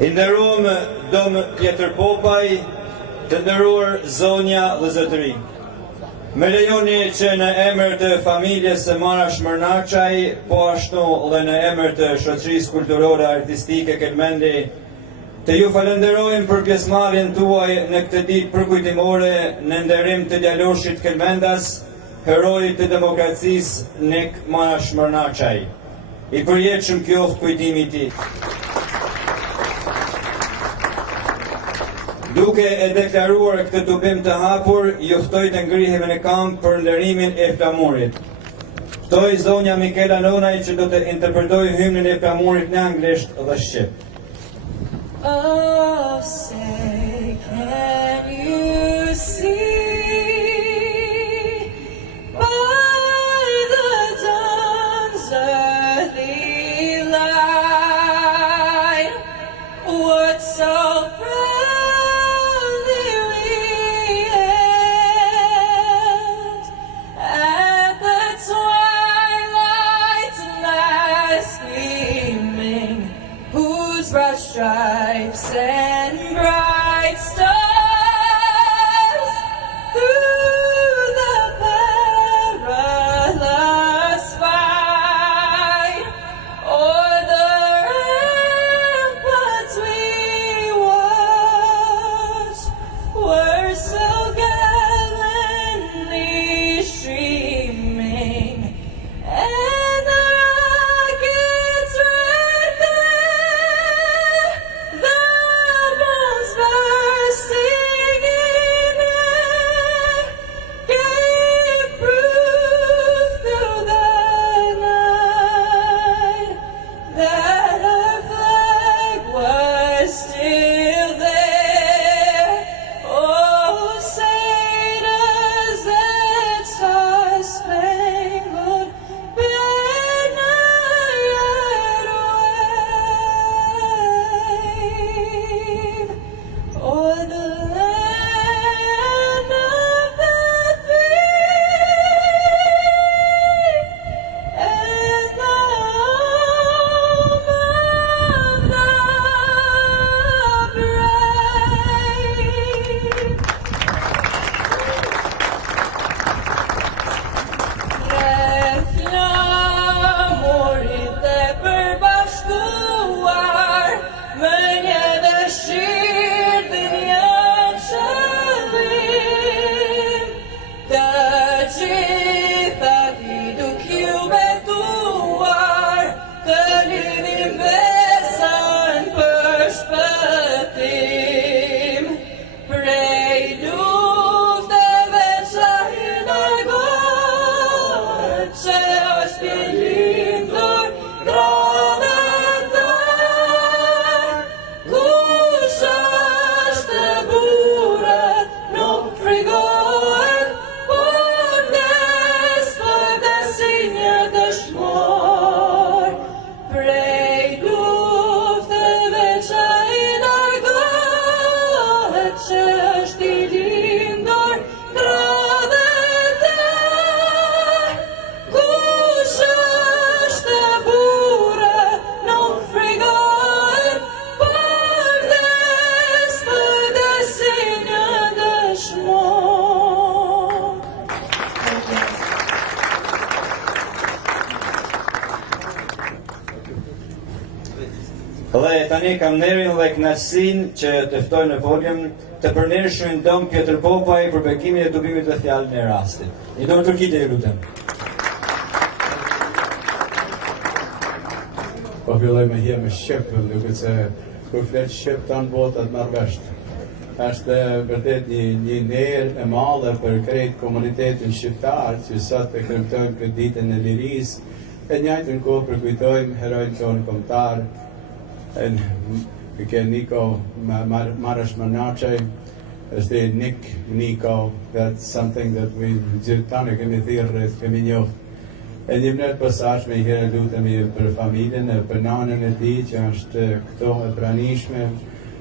I nderuar Dom Pjetër Popaj, të nderuar zonja dhe zotëri. Me lejoni që në emër të familjes së Marash Mërnaqaj, po ashtu dhe në emër të shoqërisë kulturore artistike Kelmendi, të ju falenderojmë për pjesëmarrjen tuaj në këtë ditë përkujtimore në nderim të djaloshit Kelmendas, heroi të demokracisë Nik Marash Mërnaqaj. I përjetshëm qoftë kujtimi i tij. Duke e deklaruar këtë tubim të hapur, ju ftoj të ngrihemi në kamp për nderimin e flamurit. Ftoj zonja Mikela Nonaj që do të interpretojë hymnin e flamurit në anglisht dhe shqip. Oh, say, can you see by the dawn's early light what so proudly we hailed at the twilight's last gleaming, whose broad stripes and bright stars through the perilous fight o'er the ramparts we watched were so gallantly streaming, and the rockets red glare, the bombs bursting in air, gave proof through the night that our flag was still there. Oh, say does that star-spangled banner yet wave o'er the land of the free and the home of the brave. Flamurit dhe përbashkuar, mënje dëshirë dhe janë shëllim, të gjitha ti duk ju betuar, të lidhin besan për shpëtim. Prej lufteve që i largohet, që është i lindur gradëtar, kush është burët nuk frigohet, por vdes për besin një dëshmor. Prej lufteve që i largohet, që është i lindur gradëtar, kush është burët nuk frigohet, por vdes për besin një dëshmor. Dhe tani kam nderin dhe kënaqësinë që të ftoj në podium të përneshën Dom Pjetër Popaj për bekimin e tubimit dhe fjalën e rastit. I dorë turkite ju lutem. Po filloj me hje me Shqipën, duke se kur flet Shqip tanë botat marrë vesht. Është vërtet një nerë e madhe për krejt komunitetin shqiptar që sot e kremtojmë këtë ditën e lirisë, e njëjtën kohë përkujtojmë herojnë tonë kombëtar, ke Niko Marash Mërnaqaj, është Nico, that's something that we gjithë tanë kemi thirrë, kemi njohë. E një mënyrë të posaçme i herë lutemi për familjen, për nanën e tij që është këto e pranishme,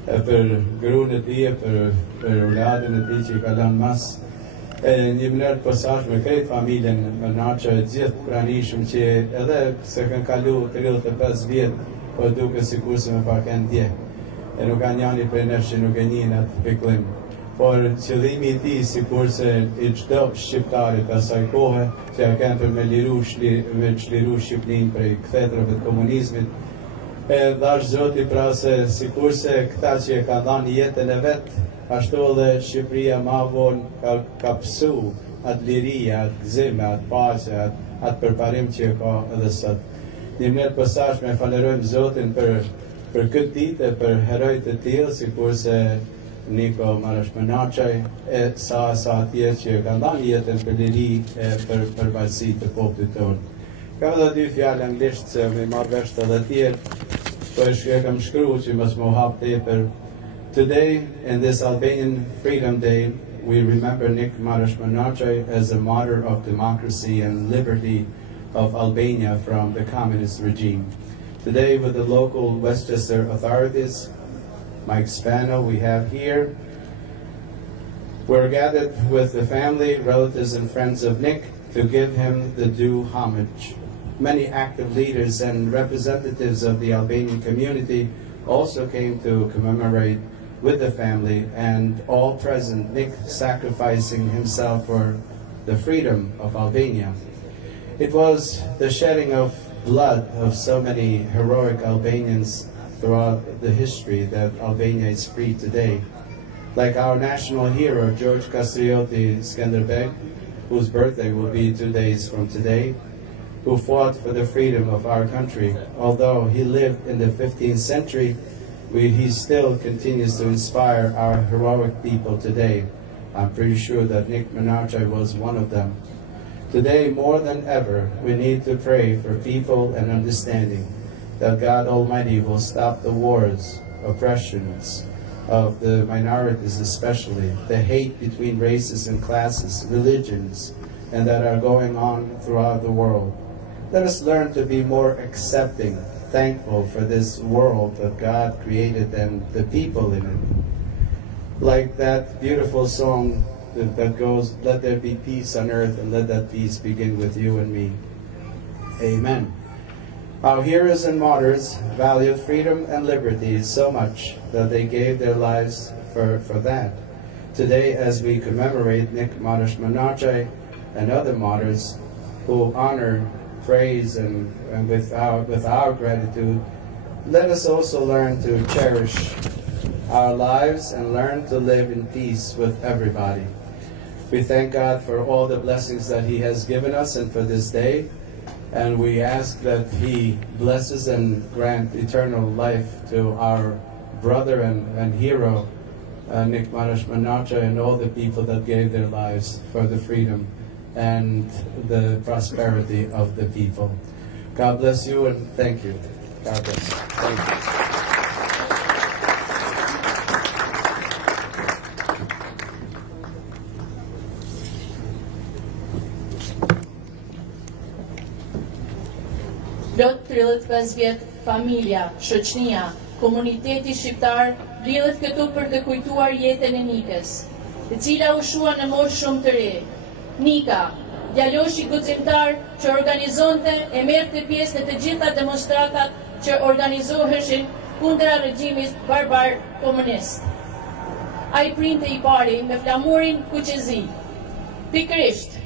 për gruan e tij, për uladën e tij që i ka lënë mas. Një mënyrë të posaçme krejt familjen Mërnaqaj, gjithë pranishëm që edhe se kanë kalu 35 vjet, po duke sikur se më pak e ndje. e nuk ka njani për nesh që nuk e njën atë piklim. Por qëllimi I tij sikurse I çdo shqiptarit asaj kohe që ja kanë për me çliru Shqipërinë prej kthetrave të komunizmit, e dhash Zoti pra se sikurse këta që e kanë dhënë jetën e vet, ashtu edhe Shqipëria ma vonë ka pësu atë liria, atë gëzime, atë paqe, atë përparim që ka edhe sot. Një mënyrë posaçme falenderojmë Zotin për këtë ditë, për herojt e tillë, sikurse Niko Marash Menaçaj e sa atje që kanë dhënë jetën për liri e për përvajsi të popullit tonë. Kam edhe 2 fjalë anglisht se më marr vesh edhe të tjerë, po e kam shkruar që mos më hap tepër. Today, in this Albanian Freedom Day, we remember Nik Marash Menaçaj as a martyr of democracy and liberty of Albania from the communist regime. Today, with the local Westchester authorities, Mike Spano, we have here. We're gathered with the family, relatives, and friends of Nick to give him the due homage. Many active leaders and representatives of the Albanian community also came to commemorate with the family, and all present, Nick sacrificing himself for the freedom of Albania. It was the shedding of blood of so many heroic Albanians throughout the history that Albania is free today. Like our national hero, George Kastrioti Skanderbeg, whose birthday will be 2 days from today, who fought for the freedom of our country. Although he lived in the 15th century, he still continues to inspire our heroic people today. I'm pretty sure that Nik Menaçaj was one of them. Today, more than ever, we need to pray for people and understanding, that God Almighty will stop the wars, oppressions of the minorities especially, the hate between races and classes, religions, and that are going on throughout the world. Let us learn to be more accepting, thankful for this world that God created and the people in it. Like that beautiful song that goes, let there be peace on earth and let that peace begin with you and me. Amen. Our heroes and martyrs valued freedom and liberty so much that they gave their lives for that. Today, as we commemorate Nik Marash Menaçaj and other martyrs who honor, praise, and with our gratitude, let us also learn to cherish our lives and learn to live in peace with everybody. We thank God for all the blessings that He has given us and for this day. And we ask that He blesses and grant eternal life to our brother and hero, Nik Marash Menaçaj, and all the people that gave their lives for the freedom and the prosperity of the people. God bless you and thank you. God bless. Thank you. Plot 35 vjet, familja, shoqënia, komuniteti shqiptar lidhet këtu për të kujtuar jetën e Nikës, e cila u shua në moshë shumë të re. Nika, djaloshi guximtar që organizonte e merrte pjesë në të gjitha demonstratat që organizoheshin kundra regjimit barbar komunist. Ai printe I pari me flamurin kuqezi. Pikërisht,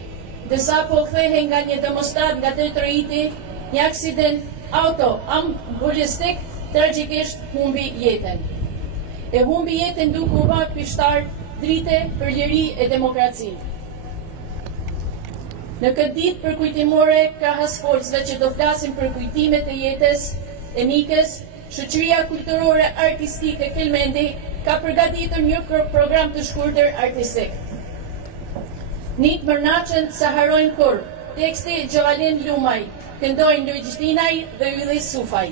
desa po kthehej nga një demonstrat nga Detroiti, një aksident ambulistik tragjikisht humbi jetën. E humbi jetën duke u bërë pishtar drite për liri e demokraci. Në këtë ditë përkujtimore krahas forcëve që do flasin për kujtimet e jetës e Nikës, shoqëria kulturore artistike Kelmendi ka përgatitur një program të shkurtër artistik. Nik Menaçaj sa harojnë kur, teksti Gjovalin Lumaj, këndojnë Luigjë Tinaj dhe Ylli Sufaj.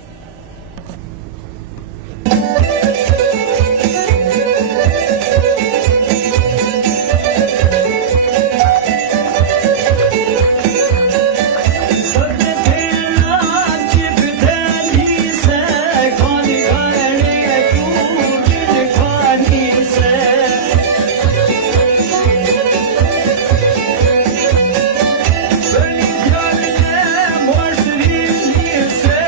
Për një fjallën e moshërin një se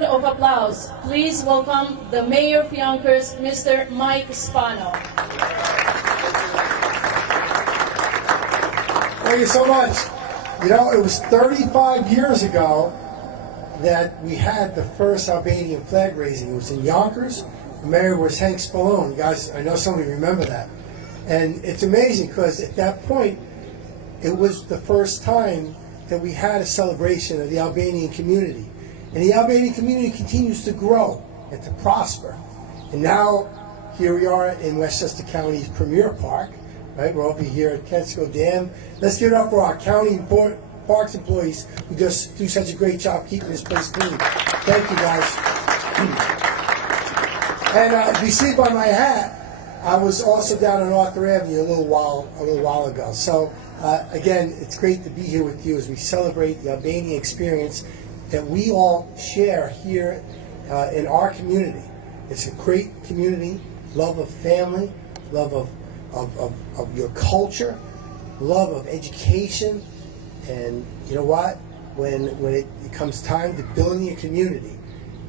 round of applause, please welcome the Mayor of Yonkers, Mr. Mike Spano. Thank you so much. You know, it was 35 years ago that we had the first Albanian flag raising. It was in Yonkers. The mayor was Hank Spallone. You guys, I know some of you remember that. And it's amazing because at that point, it was the first time that we had a celebration of the Albanian community. And the Albanian community continues to grow and to prosper. And now, here we are in Westchester County's premier park, right? We're over here at Kensico Dam. Let's give it up for our county parks employees who just do such a great job keeping this place clean. Thank you, guys. And if you see by my hat, I was also down on Arthur Avenue a little while ago. So again, it's great to be here with you as we celebrate the Albanian experience that we all share here in our community. It's a great community, love of family, love of your culture, love of education, and you know what? When it comes time to building your community,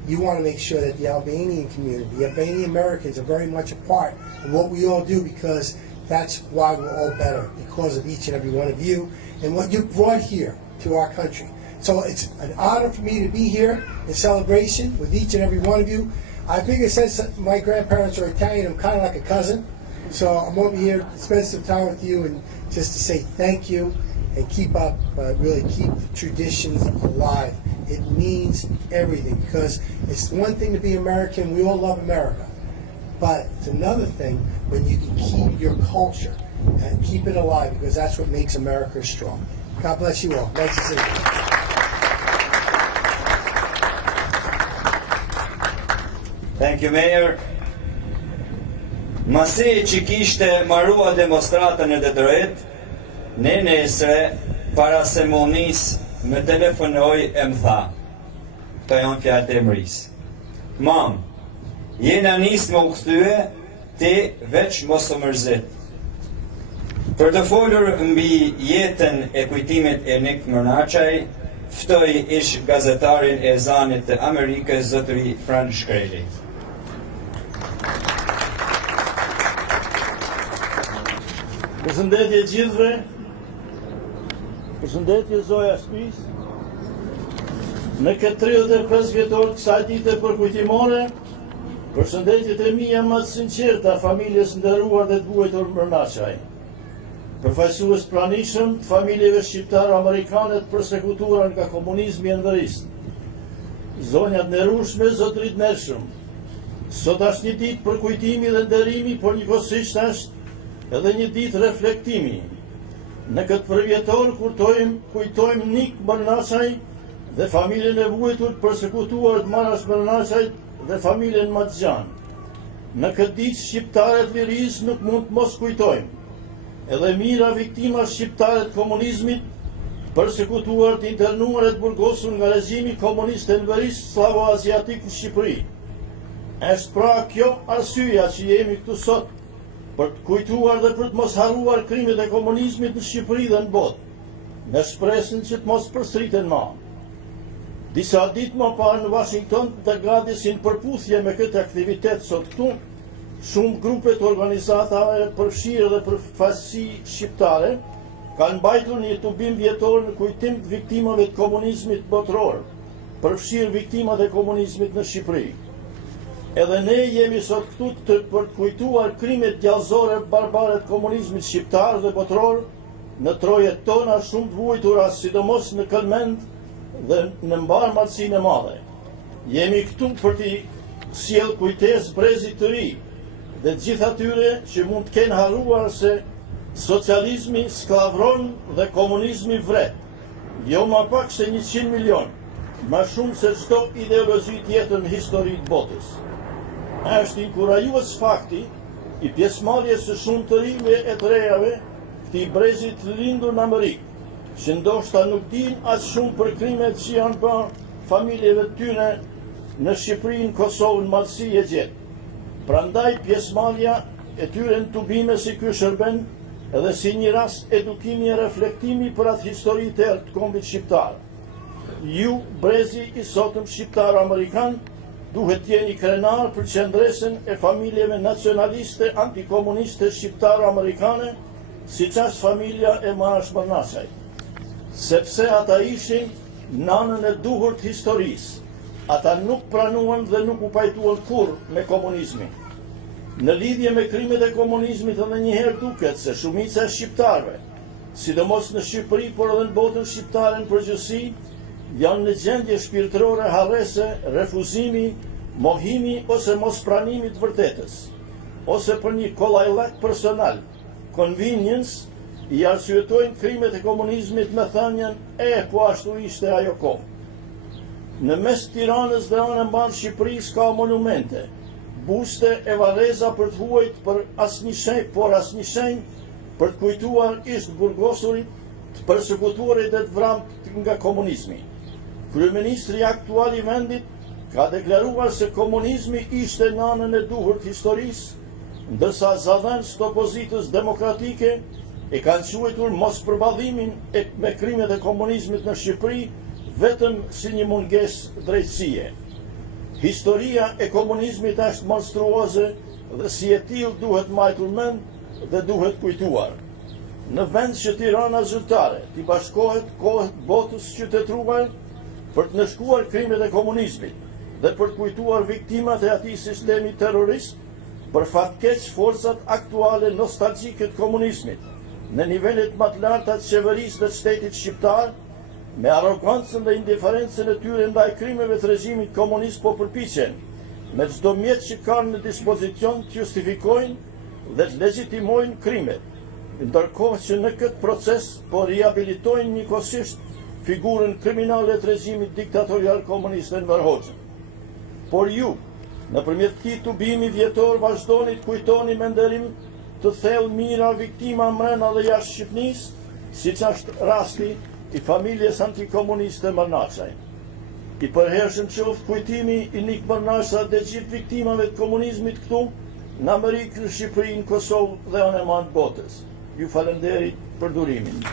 you want to make sure that the Albanian community, the Albanian Americans are very much a part of what we all do, because that's why we're all better, because of each and every one of you and what you brought here to our country. So it's an honor for me to be here in celebration with each and every one of you. I figure since my grandparents are Italian, I'm kind of like a cousin. So I'm over here to spend some time with you and just to say thank you and keep up, really keep the traditions alive. It means everything, because it's one thing to be American, we all love America. But it's another thing when you can keep your culture and keep it alive, because that's what makes America strong. God bless you all. Nice to see you. Thank you, Mayor. Masi që kishte marrua demonstratën e Detroit, ne nesre para semonisë me telefonoj e më tha, këto janë fjalët e emërisë. Mam, jena nisë më u kthye, ti veç mos u mërzit. Për të folur mbi jetën e kujtimit e Nik Mërnaqaj, ftoj ish gazetarin e Ezanit të Amerikës, zotëri Fran Shkreli. Përshëndetje gjithëve, përshëndetje zoja shtëpis. Në këtë 35 vjetor të kësaj dite përkujtimore, përshëndetjet e mia më të sinqerta familjes nderuar dhe të buajtur Mërnaqaj, përfaqësues pranishëm të familjeve shqiptare amerikane të përsekutuara nga komunizmi enverist, zonjat nderueshme, zotërit ndershëm. Sot është një ditë përkujtimi dhe nderimi, por njëkohësisht është edhe një ditë reflektimi. Në këtë përvjetor kujtojmë Nik Mërnaqaj dhe familjen e vuajtur përsekutuar të Marash Mërnaqaj dhe familjen Matxhan. Në këtë ditë shqiptare të lirisë nuk mund të mos kujtojmë edhe mira viktima shqiptare të komunizmit, përsekutuar të internuar e të burgosur nga regjimi komunist enverist slavo-aziatik në Shqipëri. Është pra kjo arsyeja që jemi këtu sot, për të kujtuar dhe për të mos harruar krimet e komunizmit në Shqipëri dhe në botë, në shpresën që të mos përsëriten më. Disa ditë më parë në Washington të gatisin përputhje me këtë aktivitet sot këtu, shumë grupe të organizatave përfshirë dhe përfaqësi shqiptare kanë mbajtur një tubim vjetor në kujtim të viktimave të komunizmit botëror, përfshirë viktimat e komunizmit në Shqipëri. Edhe ne jemi sot këtu për të kujtuar krimet gjallëzore barbare të komunizmit shqiptar dhe botëror në trojet tona shumë të vuajtura, sidomos në Këlmend dhe në mbarëmarrësinë e madhe. Jemi këtu për t'i sjellë kujtesë brezit të ri dhe të gjithë atyre që mund të kenë harruar se socializmi sklavron dhe komunizmi vret, jo më pak se 100 milion, më shumë se çdo ideologji tjetër në historinë e botës. Është inkurajues fakti i pjesëmarrjes së shumë të rinjve e të rejave këtij brezit të lindur në Amerikë, që ndoshta nuk dinë as shumë për krimet që janë bërë familjeve të tyre në Shqipërinë, Kosovën, Malsi e gjetë. Prandaj pjesëmarrja e tyre në tubime si ky shërben edhe si një rast edukimi e reflektimi për atë histori të errët të kombit shqiptar. Ju, brezi i sotëm shqiptar-amerikan, duhet jeni krenar për qendresën e familjeve nacionaliste antikomuniste shqiptar-amerikane, si qas familja e Marash Mërnaqaj, sepse ata ishin nanën e duhur të historisë. Ata nuk pranuan dhe nuk u pajtuan kur me komunizmin. Në lidhje me krimet e komunizmit edhe njëherë duket se shumica e shqiptarëve, sidomos në Shqipëri, por edhe në botën shqiptare në përgjithësi, janë në gjendje shpirtërore harrese, refuzimi, mohimi ose mospranimi të vërtetës, ose për një kollajllak personal, convenience, i arsyetojnë krimet e komunizmit me thënien po ashtu ishte ajo kohë. Në mes Tiranës dhe anën mbar Shqipërisë ka monumente, buste e vareza për të huajt për asnjë shenjë, por asnjë shenjë për të kujtuar ish burgosurit, të përsekutuarit dhe të vramtë nga komunizmi. Kryeministri aktual i vendit ka deklaruar se komunizmi ishte nanën e duhur të historisë, ndërsa zëdhënësit të opozitës demokratike e kanë quajtur mospërballëmin me krimet e komunizmit në Shqipëri vetëm si një mungesë drejtësie. Historia e komunizmit është monstruoze dhe si e tillë duhet mbajtur mend dhe duhet kujtuar. Në vend që Tirana zyrtare t'i bashkohet kohët botës qytetruar për të nënshkuar krimet e komunizmit dhe për të kujtuar viktimat e atij sistemi terrorist, për fatkeq forcat aktuale nostalgjike të komunizmit në nivelet më të larta të qeverisë dhe të shtetit shqiptar, me arrogancën dhe indiferencën e tyre ndaj krimeve të regjimit komunist po përpiqen me çdo mjet që kanë në dispozicion të justifikojnë dhe të legjitimojnë krimet, ndërkohë që në këtë proces po riabilitojnë njëkohësisht figurën kriminale të regjimit diktatorial komunist Enver Hoxhën. Por ju, nëpërmjet këtij tubimi vjetor vazhdoni të kujtoni me nderim të thellë mira viktima mrena dhe jashtë Shqipënisë, siç është rasti i familjes antikomuniste Mërnaqaj. I përhershëm qoftë kujtimi i Nik Mërnaqaj dhe gjithë viktimave të komunizmit këtu, në Amerikë, në Shqipëri, në Kosovë dhe anë të botës. Ju falenderit për durimin.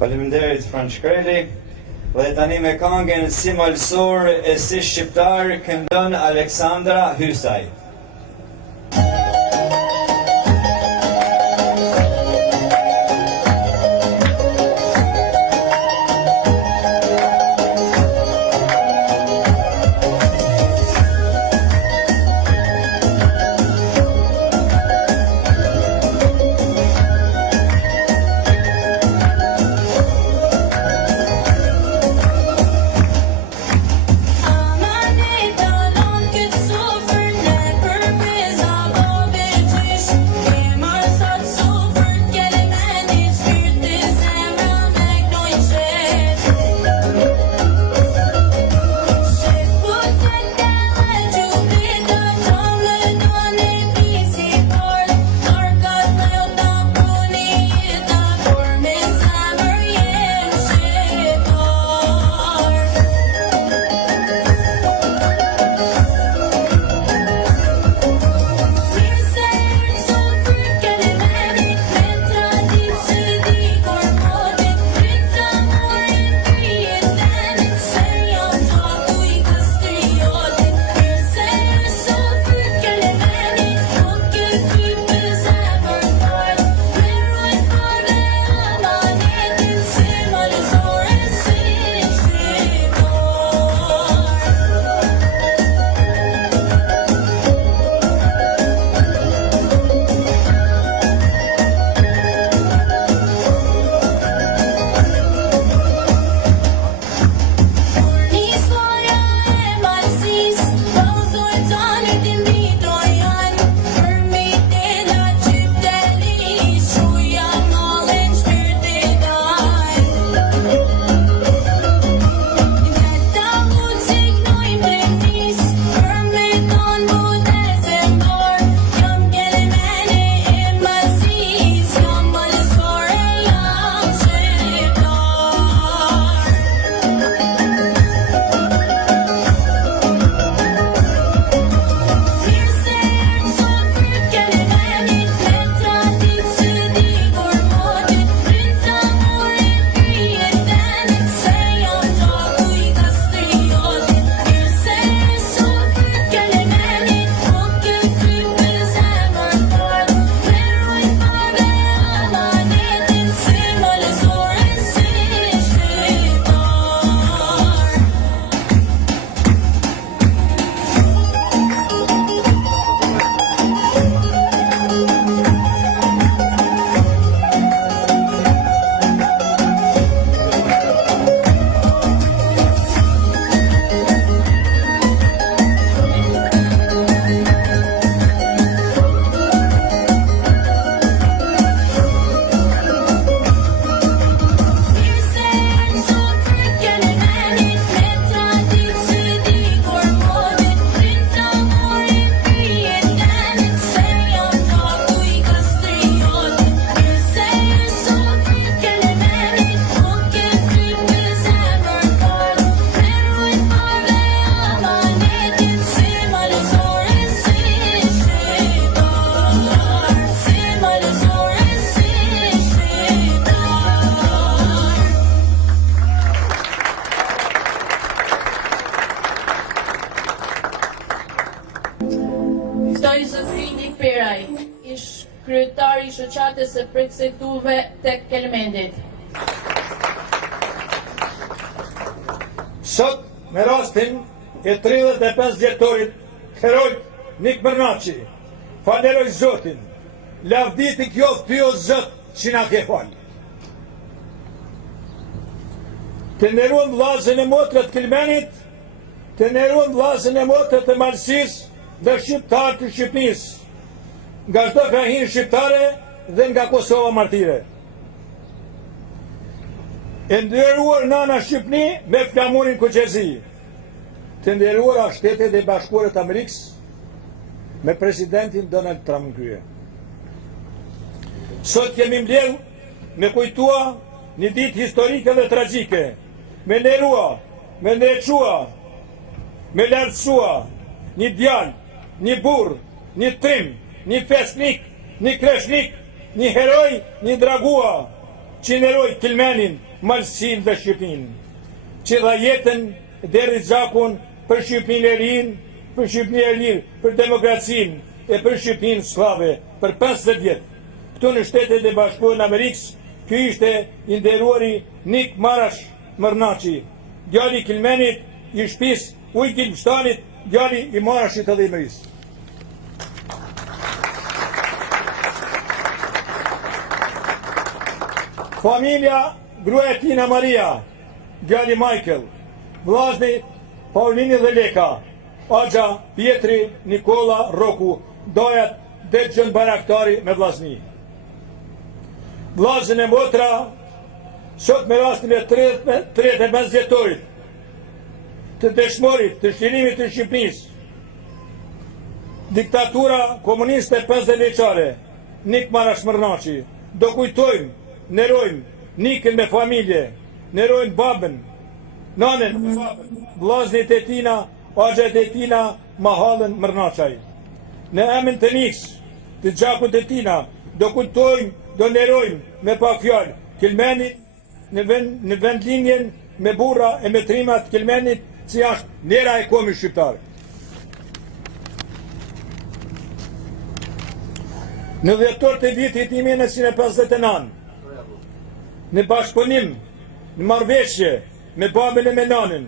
Faleminderit Franç Kreli. Dhe tani me këngën si malsor e si shqiptar këndon Aleksandra Hysaj. Aman e dalon këtë sofër në i Zotëri Nik Peraj, ish kryetari i shoqatës së përsektuve tek Kelmendit. Sot, me rastin e 35 vjetorit herojt Nik Mërnaçi, falenderoj Zotin, lavditi qoftë ty o Zot që na ke fal. Të nderuar vllazën e motrat të Kelmenit, të nderuar vllazën e motrat të Malësisë dhe shqiptarë të Shqipërisë, nga çdo krahinë shqiptare dhe nga Kosova martire. E nderuar nana Shqipëni me flamurin Kuqezi, të nderuara Shtetet e Bashkuara të Amerikës me presidentin Donald Trump në krye. Sot kemi mbledhur me kujtua një ditë historike dhe tragjike, me nderua, me ndrequa, me lartësua një djalë, një burr, një trim, një fesnik, një kreshnik, një heroj, një dragua, që nderoi Kelmenin, Malësinë dhe Shqipërinë, që dha jetën deri zakun për Shqipërinë e rinë, për Shqipërinë e lirë, për demokracinë e për Shqipërinë slave për 50 vjet. Këtu në Shtetet e Bashkuara të Amerikës, ky ishte i nderuari Nik Mërnaçi, djali i Kelmenit, i shtëpisë Ujë Gilbështanit, djali i Marashit edhe i Mërisë. Familja gruaja e tina Maria, djali Michael, vllazni Paulini dhe Leka, Axha, Pietri, Nikola, Roku, dojat dhe Gjën Baraktari me vllazni. Vllazën e motra, sot me rastin e 35 vjetorit të dëshmorit të shqirimit të Shqipërisë, diktatura komuniste 50 vjeçare, Nik Mërnaçi, do kujtojmë, nderojmë Nikën me familje, nderojmë babën, nanën me babën, vllaznit e tina, axhat e tina, Mahallën Mërnaçaj. Në emrin të Nikës, të gjakut të tina, do kujtojmë, do nderojmë me pak fjalë Kelmenit në vendlinjen me burra e me trimat Kelmenit, që është nera e kombit shqiptar. Në dhjetor të vitit 1959, në bashkëpunim, në marrëveshje me babën e me nanën,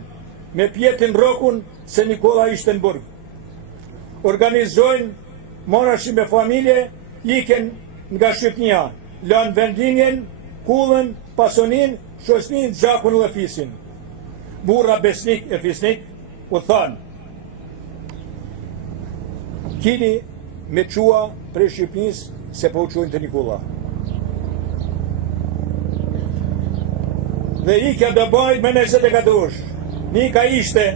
me Pjetrin Rokun se Nikola ishte në burg, organizojnë Marashi me familje, iken nga Shqipnia, lanë vendlinjen, kullën, pasonin, shoqnin, gjakun dhe fisin. Burra besnik e fisnik u thanë, kini me qua prej Shqipnis se po u quajnë të Nikola. Dhe ikja do bajt me 24 orësh. Nika ishte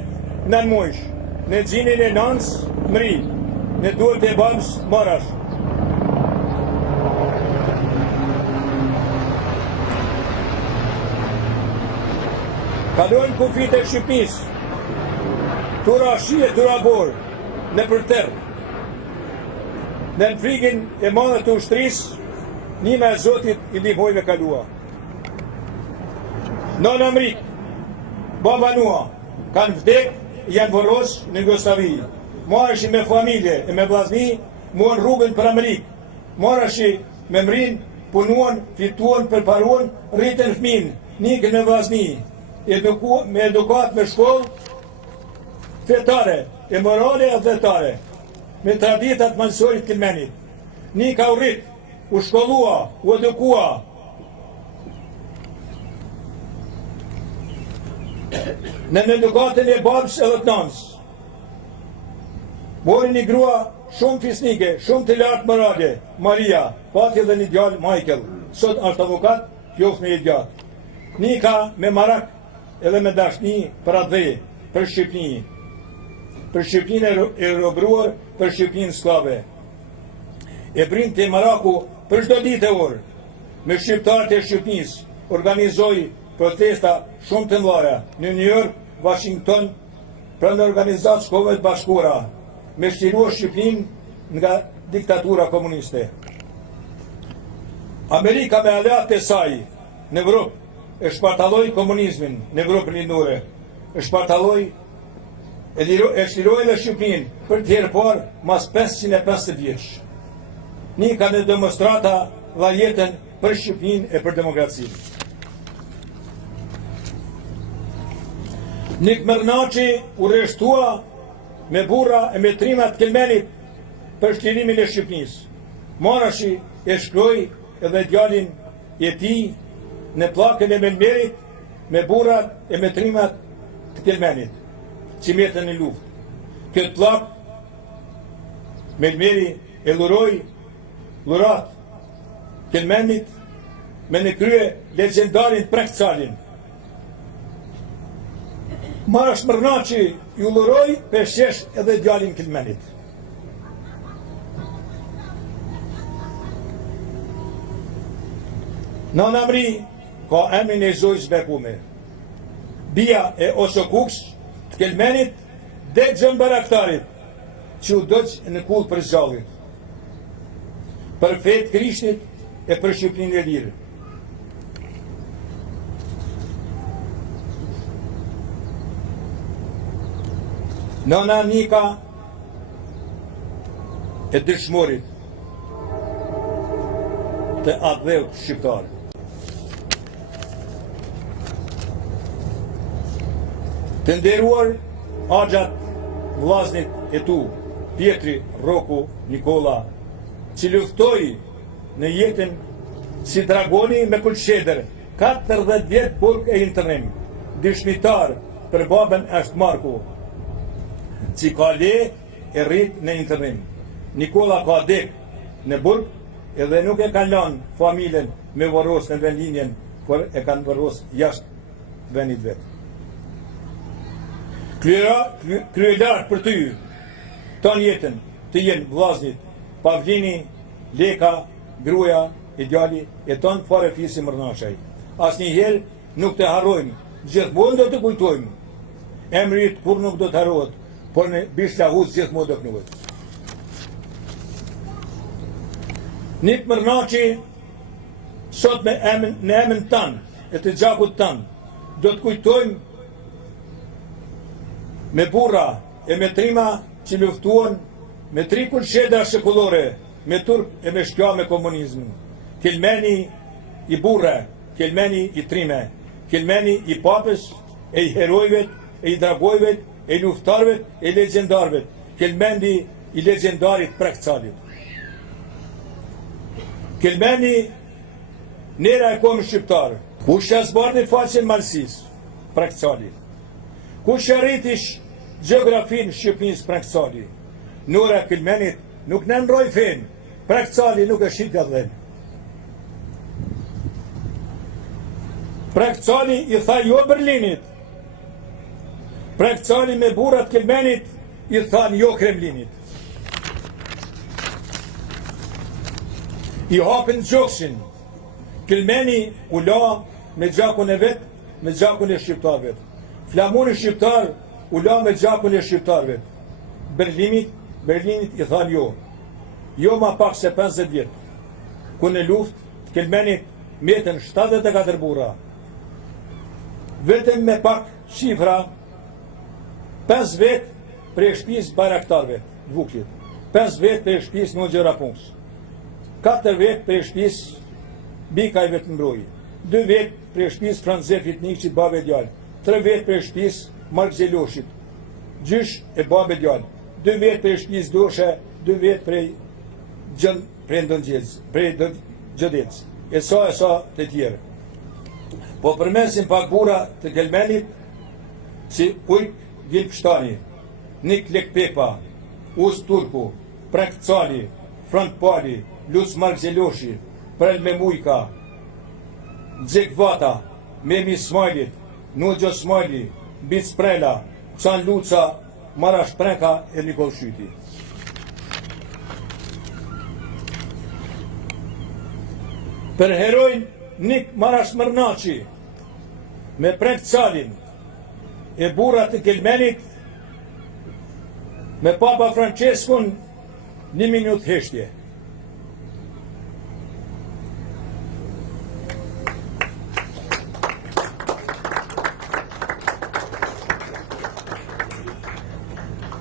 në mujsh, në gjinin e nëns Mri, në duart e babës Marash. Kalojnë kufit e Shqipnis, tura shi e tura borë, në përterë. Në frigin e madhe të ushtrisë, nime e Zotit i ndihmoj me kalua. Nona Mrik, baba nua, kanë vdek, janë voros në Jugoslavi. Marashi me familje e me vllazni, muan rrugën për Amerikë. Marashi me Mrin, punuan, fituan, përparuan, rritën fëmin, Nikën me vllazni, me edukat me shkollë, fetare, e morale e dhetare, me traditat mënësorit Kelmenit. Nika u rrit, u shkollua, u edukua. Në edukatën e babës edhe të nanës. Mori një grua shumë fisnike, shumë të lartë morale, Maria, pati edhe një djalë Michael, sot është avokat, qoftë me i gjatë. Nika me marak edhe me dashni për atë për Shqipni. Për Shqipnin e robruar, për Shqipnin sklave. E prind të Maraku për çdo ditë e orë, me shqiptarët e Shqipnis, organizoi protesta shumë të mëdha në New York, Washington, pranë organizatë Shkoveve të Bashkuara, me shtirua Shqipnin nga diktatura komuniste. Amerika me aleat e saj në Evropë e shpartalloi komunizmin në Evropën lindore, e shpartalloi e shliroi dhe Shqipërinë për të herë parë mas 550 vjeç. Nika në demonstrata dha jetën për Shqipërinë e për demokracinë. Nik Mërnaçi u rreshtua me burra e me trima të Kelmenit për shlirimin e Shqipënisë. Marashi e shkroi edhe djalin e tij në pllakën e Melmerit me burrat e me trimat të Kelmenit, që mjetën në luftë. Këtë pllak Melmeri e luroi lurat Kelmenit me në krye legendarin Prekcalin. Marash Mërnaçi ju luroi peshesh edhe djalin Kelmenit. Nana Mri ka emrin e Zojës Bekume, bia e Osokuks të Kelmenit dhe Gjën Baraktarit, që u dëgjë në kull për zjallit, për fetë Krishtit e për Shqipërinë e lirë. Nana Nika e dëshmorit të atdheut shqiptar. Të nderuar axhat vllaznit e tu, Pietri Roku Nikola, që luftoi në jetën si dragoni me kulqeder, 40 vjet burg e intërnim, dëshmitar për babën është Marku, që ka le e rrit në intërnim. Nikola ka dek në burg edhe nuk e kanë lanë familjen me varros në vendlinjen, por e kanë varros jashtë vendit vetë. Kryelar për ty, ton jetën të jenë vllaznit, Pavlini, Leka, gruaja e djali e ton fare fisi Mërnaçaj. Asnjëherë nuk të harrojmë, gjithmonë do të kujtojmë. Emri kur nuk do të harrohet, por në bishlahuz gjithmonë do të knuhet. Nik Mërnaçi, sot në emrin tanë, e të gjakut tanë, do të kujtojmë me burra e me trima që luftuan me tri kulqedra shekullore, me turp e me shkja me komunizmin. Kelmeni i burra, Kelmeni i trime, Kelmeni i papës, e i herojve, e i dragojve, e i luftarve, e i legendarve, Kelmeni i legendarit Prekcalit. Kelmeni nera e komë shqiptarë, ku shazbarni faqen malsis, Prekcalit. Ku shëritish geografin Shqipënisë Prekcali. Nora Kelmenit nuk në nroj fen, Prekcali nuk e shqitja dhen. Prekcali i tha jo Berlinit. Prekcali me burrat Kelmenit i tha jo Kremlinit. I hapin gjoksin. Kelmeni u la me gjakun e vet, me gjakun e shqiptarëve. Flamuri shqiptar u la me gjakun e shqiptarëve. Berlinit i than jo. Jo ma pak se 50 vjet. Ku në luft, Kelmenit metën 74 burra. Vetëm me pak shifra, 5 vet prej shtëpisë Baraktarëve, Vuklit. 5 vet prej shtëpisë në Gjerapunks. 4 vet prej shtëpisë Bikajve të Mbrojë. 2 vet prej shtëpisë Franzefit Nikçit babe djalë. 3 vet prej shtëpisë Mark Zeloshit, gjysh e babe djalë. 2 vet prej shtëpisë Doshe, 2 vet prej Gjëdec. E sa të tjerë. Po përmesin pak bura të Kelmenit, si Ujk Gilpshtani, Nik Lekpepa, Us Turku, Prekcali, Front Pali, Lus Mark Zeloshi, Prel Memujka, Dzek Vata, Memi Smajlit, Nugjo Smajli, Bic Prela, Can Luca, Marash Preka e Nikol Shyti. Për herojnë Nik Marash Mërnaçi, me Prekcalin, e burrat të Kelmenit, me Papa Franceskun, 1 minut heshtje.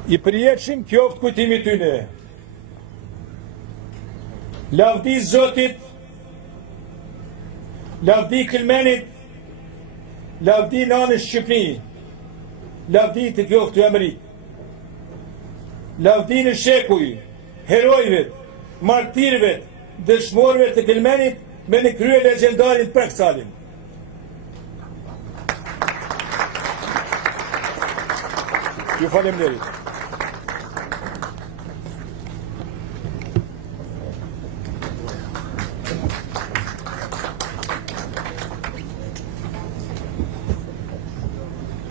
I përjetshëm qoftë kujtimi tyne. Lavdi Zotit, lavdi Kilmenit, lavdi nanës Shqipëri, lavdi të kjo këtë Amerikë, lavdi në shekuj, herojve, martirëve, dëshmorëve të Kilmenit me në krye legendarin Preksalin. Ju faleminderit.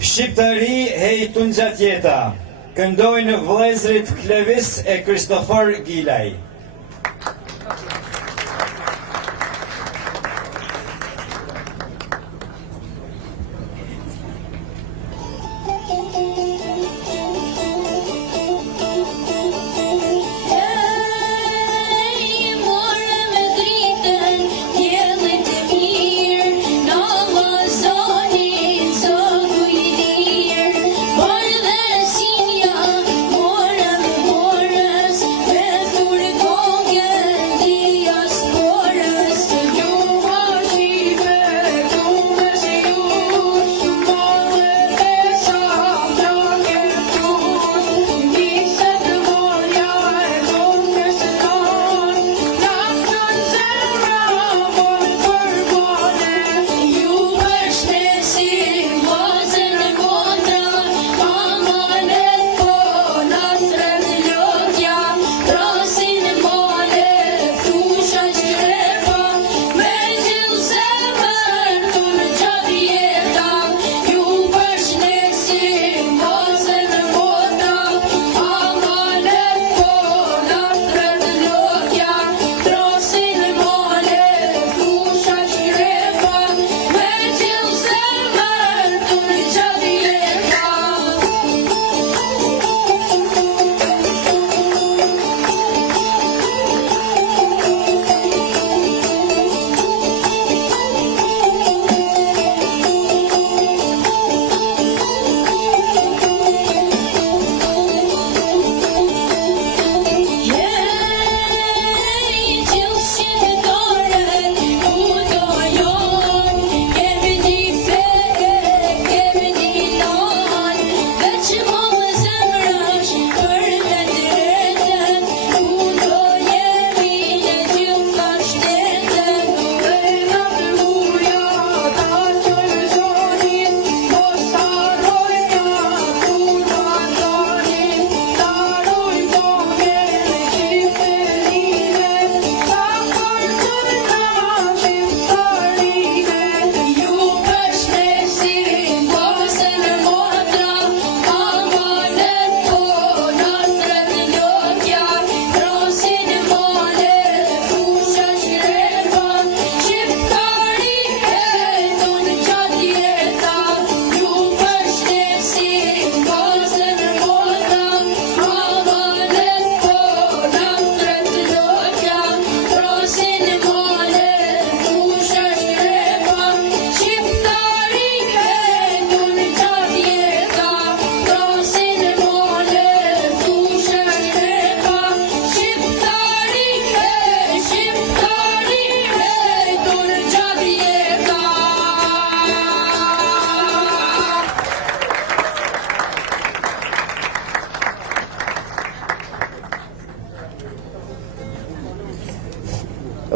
Shqiptari hejtun gjatjeta, këndojnë vëllezërit Klevis e Kristofor Gilaj.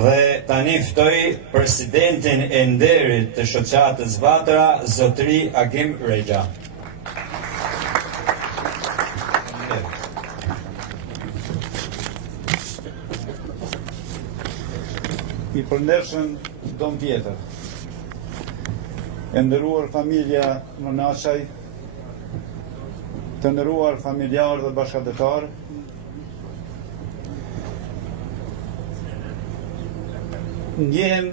Dhe tani ftoj presidentin e nderit të shoqatës Vatra, zotëri Agim Rexha. I përndershëm dom tjetër, e nderuar familja Mënaqaj, të nderuar familjarë dhe bashkëdhetarë, ndjehem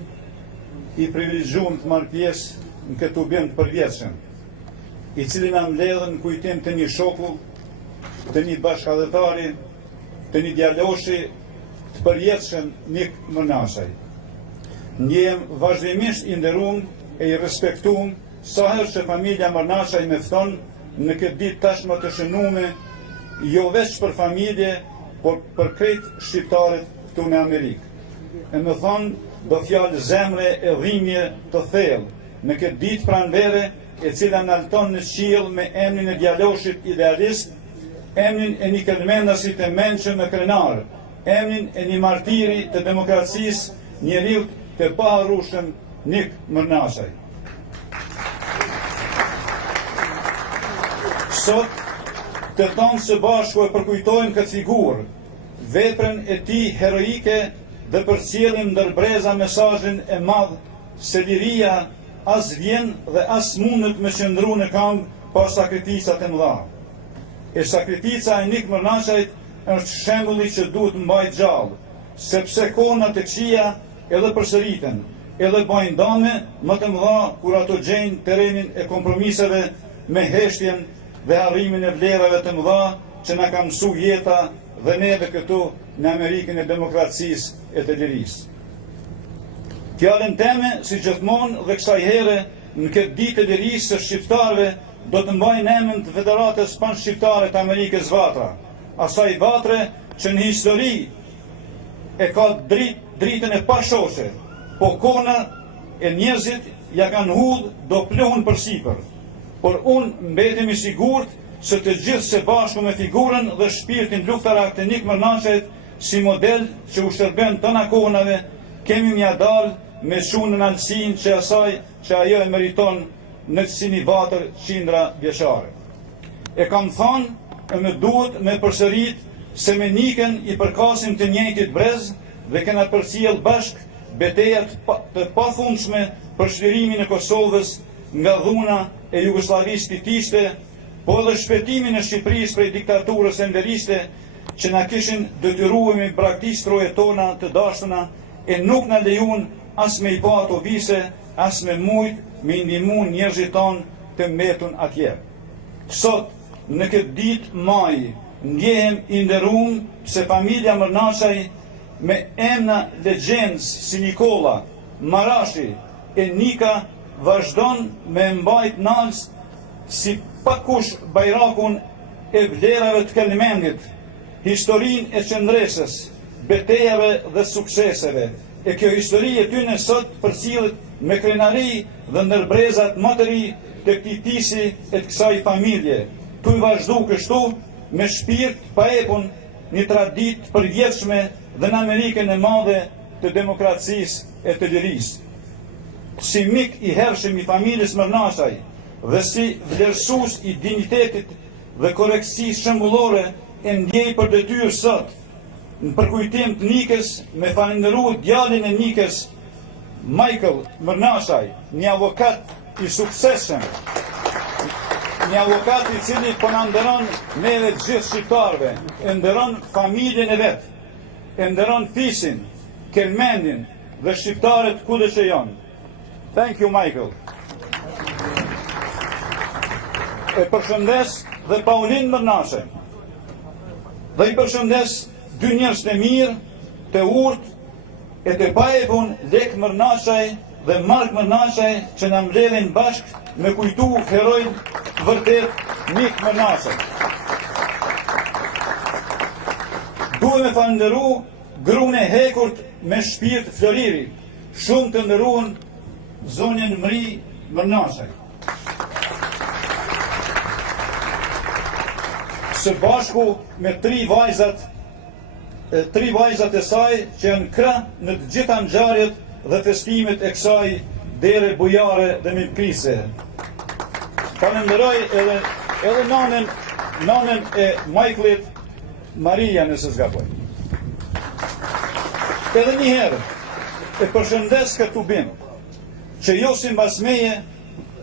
i privilegjuar të marr pjesë në këtë ubjem të përvjetshëm, i cili na mbledhën në kujtim të një shoku, të një bashkëdhetari, të një djaloshi të përvjetshëm Nik Mënaqaj. Ndjehem vazhdimisht i nderuar e i respektuar sa herë që familja Mënaqaj më fton në këtë ditë tashmë të shënuar jo veç për familje, por për krejt shqiptarit këtu në Amerikë. E më thonë, do fjalë zemre e dhimbje të thellë në këtë ditë pranvere, e cila nalton në qiell me emrin e djaloshit idealist, emrin e një këndmendasit e mençëm e krenar, emrin e një martiri të demokracisë, njeriut të paharrueshëm Nik Mërnashaj. Sot, të tonë së bashku e përkujtojnë këtë figurë, veprën e tij heroike dhe përcjellim ndër breza mesazhin e madh se liria as vjen dhe as mundet me qëndru në këmbë pa sakrificat e mëdha. E sakrifica e Nik Mërnashajt është shembulli që duhet mbajt gjallë, sepse konat e këqija edhe përsëriten, edhe bajnë dame më të mëdha kur ato gjejnë terrenin e kompromiseve me heshtjen dhe arrimin e vlerave të mëdha që na ka mësu jeta dhe neve këtu në Amerikën e demokracisë e të lirisë. Fjalën teme, si gjithmonë dhe kësaj here, në këtë ditë të lirisë së shqiptarëve, do të mbajnë emrin të Federatës Pan-Shqiptare të Amerikës Vatra, asaj vatre që në histori e ka dritën e pashoshe, po kona e njerëzit ja kanë hudhë do plohën për sipër. Por unë mbetemi sigurt se të gjithë se bashku me figurën dhe shpirtin luftarak të Nik Mërnashajt si model që u shërben tëna konave, kemi mja dalë me shumë në nalësin që asaj që ajo e meriton në si një vatër qindra vjeçare. E kam thënë, e me duhet me përsërit se me Nikën i përkasim të njëjtit brez dhe kena përcjell bashk betejat të pafundshme për shlirimin e Kosovës nga dhuna e Jugosllavisë titishte, po edhe shpëtimin e Shqipërisë prej diktaturës enveriste që na kishin detyruar me braktisë trojet tona të dashtuna e nuk na lejuan as me i pa ato vise, as me mujt me i ndihmu njerëzit tonë të mbetun atje. Sot, në këtë ditë maj, ndjehem i nderuar se familja Mërnashaj me emra legjendës si Nikola, Marashi e Nika vazhdon me mbajt nalës si pakush bajrakun e vlerave të Kelimendit, historinë e qëndresës, betejave dhe sukseseve. E kjo histori e tyne sot përcillet me krenari dhe ndërbrezat më të ri të këtij tisi e të kësaj familje. Tu i vazhdu kështu me shpirt pa epun një traditë përvjetshme dhe në Amerikën e Madhe të demokracisë e të lirisë. Si mik i hershëm i familjes Mërnashaj dhe si vlerësues i dinjitetit dhe korrektsisë shembullore e ndjej për detyrë sot në përkujtim të Nikës me falenderuar djalin e Nikës, Michael Mërnashaj, një avokat i suksesshëm, një avokat i cili po na nderon neve të gjithë shqiptarëve, e nderon familjen e vet, e nderon fisin, Kelmendin dhe shqiptarët kudo që janë. Thank you, Michael. E përshëndes dhe Paulin Mërnashaj. Dhe i përshëndes dy njerëz të mirë, të urtë, e të paepun Lek Mërnashaj dhe Mark Mërnashaj që na mbledhin bashkë me kujtu herojnë vërtet Nik Mërnashaj. Duhem me falenderu gruan e hekurt me shpirt floriri, shumë të nderuar zonjën Mri Mërnashaj. Së bashku me tri vajzat e saj që janë krah në të gjitha ngjarjet dhe festimet e kësaj dere bujare dhe milkrise. Falenderoj edhe nanën e Michaelit, Maria nëse s'gaboj. Edhe një herë e përshëndes këtë ubim që jo si mbas meje,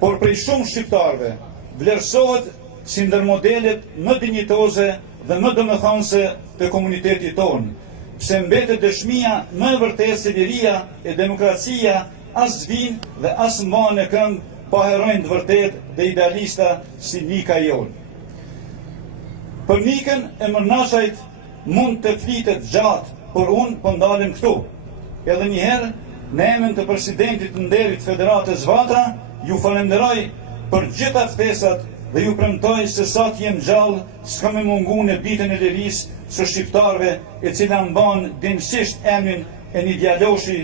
por prej shumë shqiptarëve vlerësohet si ndër modelet më dinjitoze dhe më domethënëse të komunitetit tonë, pse mbetet dëshmia më e vërtetë se liria e demokracia as vin dhe as mbahen në këmbë pa herojnë të vërtet dhe idealista si Nika jonë. Për Nikën e Mërnashajt mund të flitet gjatë, por unë po ndalem këtu. Edhe një herë, në emrin të presidentit të nderit Federatës Vatra, ju falenderoj për gjitha ftesat dhe ju premtoj se sa të jem gjallë, s'ka me mungu në ditën e lirisë së shqiptarëve, e cila mban dinësisht emrin e një djaloshi,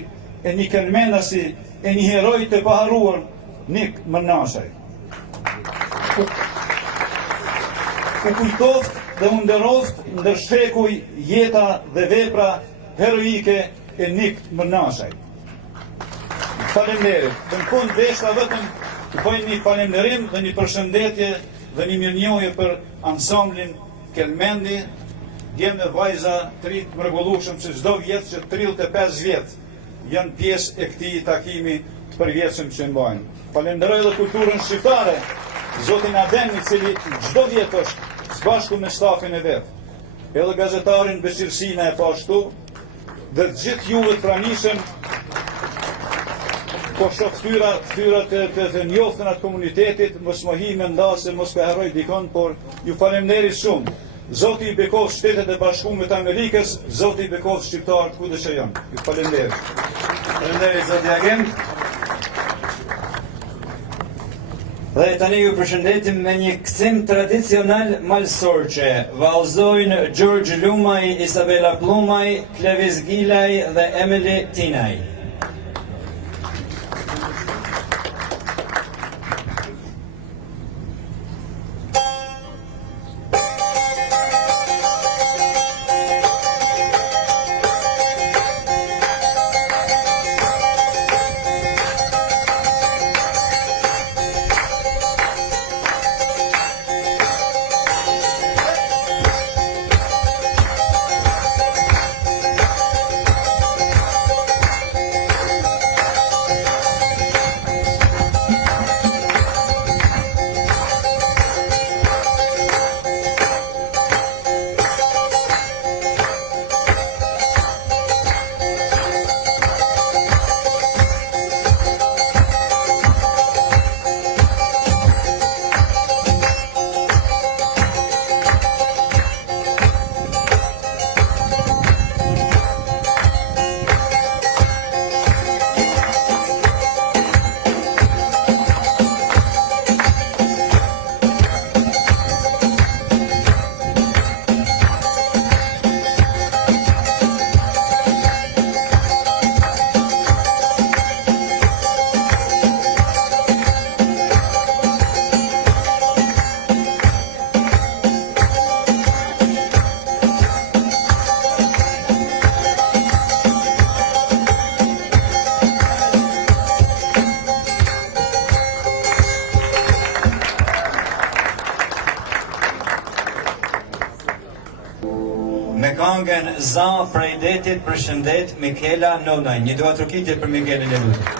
e një kelmenasi, e një heroj të paharruar, Nik Mërnashaj. U kujtoft dhe u nderoft ndër shekuj jeta dhe vepra heroike e Nik Mërnashaj. Faleminderit. Të më punë veshta vetëm të bëjmë një falenderim dhe një përshëndetje dhe një mirënjohje për ansamblin Kelmendi, djemë dhe vajza të rritë mrekullueshëm që çdo vjet që 35 vjet janë pjesë e këtij takimi të përvjetshëm që mbajnë. Falenderoj dhe kulturën shqiptare, zotin Adem, i cili çdo vjet është së bashku me stafin e vet. Edhe gazetarin Beqir Sina e pashtu, dhe të gjithë juve të pranishëm, po shoh fyrat të njoftën atë komunitetit, mos më hi me ndase, mos ka harroj dikon, por ju faleminderit shumë. Zoti i bekoft Shtetet e Bashkuara të Amerikës, Zoti i bekoft shqiptar kudo që janë. Ju faleminderit. Faleminderit zoti agent. Dhe tani ju përshëndetim me një kësim tradicional malsorçe. Vallëzojnë Gjergj Lumaj, Isabela Plumaj, Klevis Gilaj dhe Emily Tinaj. Me këngën Za prej detit përshëndet Mikela Nonaj. Një dua trokitje për Mikelën e lutem.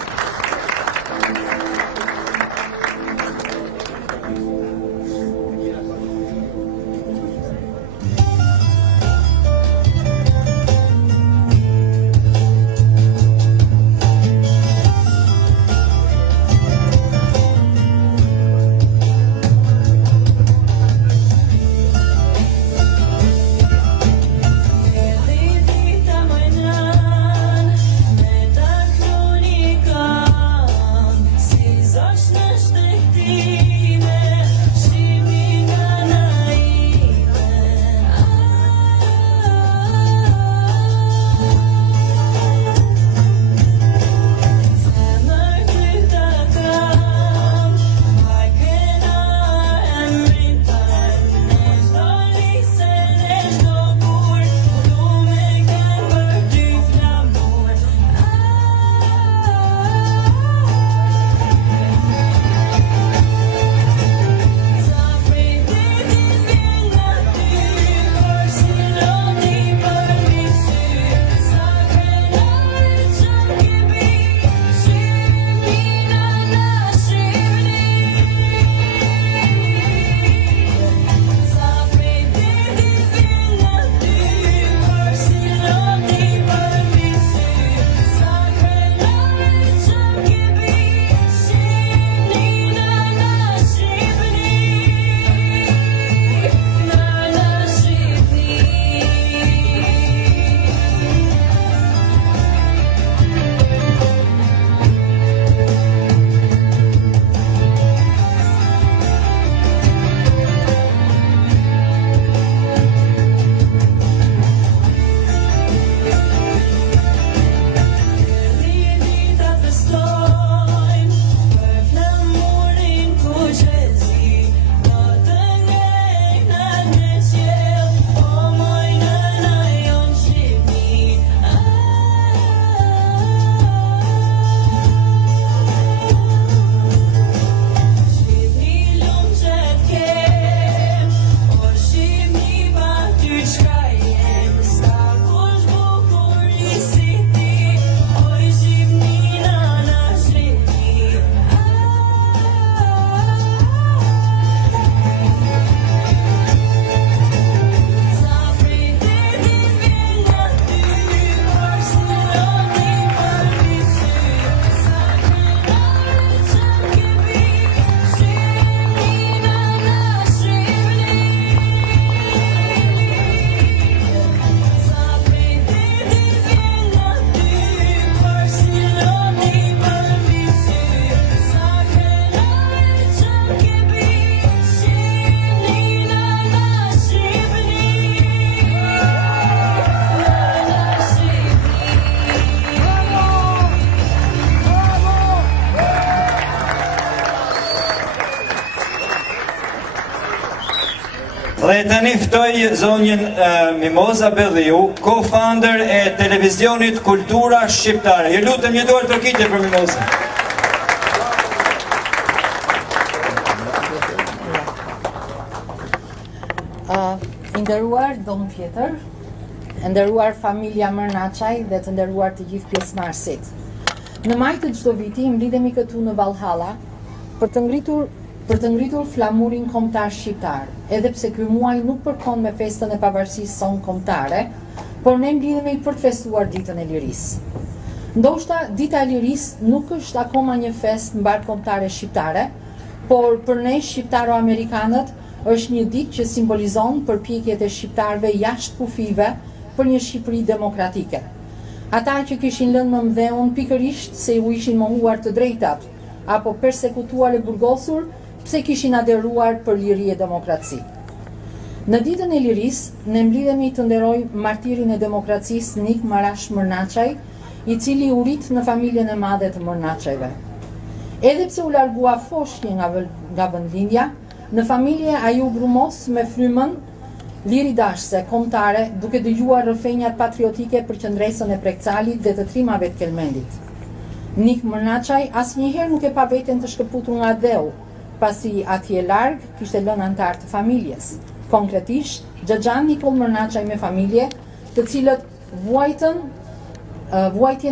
Dita majnan, me ta kronika Dhe tani ftoj zonjën Mimoza Belliu, co-founder e televizionit Kultura Shqiptare. Ju lutem një dorë trokitje për Mimoza. Nderuar Dom Pjetër, nderuar familja Mërnaçaj dhe të nderuar të gjithë pjesëmarrësit. Në maj të çdo viti mblidhemi këtu në Valhalla për të ngritur flamurin kombëtar shqiptar, edhe pse ky muaj nuk përkon me festën e pavarësisë son kombëtare, por ne mblidhemi për të festuar ditën e lirisë. Ndoshta dita e lirisë nuk është akoma një festë mbar kombëtare shqiptare, por për ne shqiptaro-amerikanët është një ditë që simbolizon përpjekjet e shqiptarëve jashtë kufive për një Shqipëri demokratike. Ata që kishin lënë më mdheun pikërisht se u ishin mohuar të drejtat, apo persekutuar e burgosur pse kishin aderuar për liri e demokraci. Në ditën e lirisë, ne mblidhemi të nderojmë martirin e demokracisë Nik Marash Mërnaçaj, i cili u rit në familjen e madhe të Mërnaçajve. Edhe pse u largua foshje nga vendlindja, në familje ai u grumos me frymën liridashse kombëtare, duke dëgjuar rrëfenjat patriotike për qendresën e Prekcalit dhe të trimave të Kelmendit. Nik Mërnaçaj asnjëherë nuk e pa veten të shkëputur nga dheu, pasi atje larg kishte lënë antar të familjes. Konkretisht, Xhaxhan Nikol Mërnaçaj me familje, të cilët vuajtjen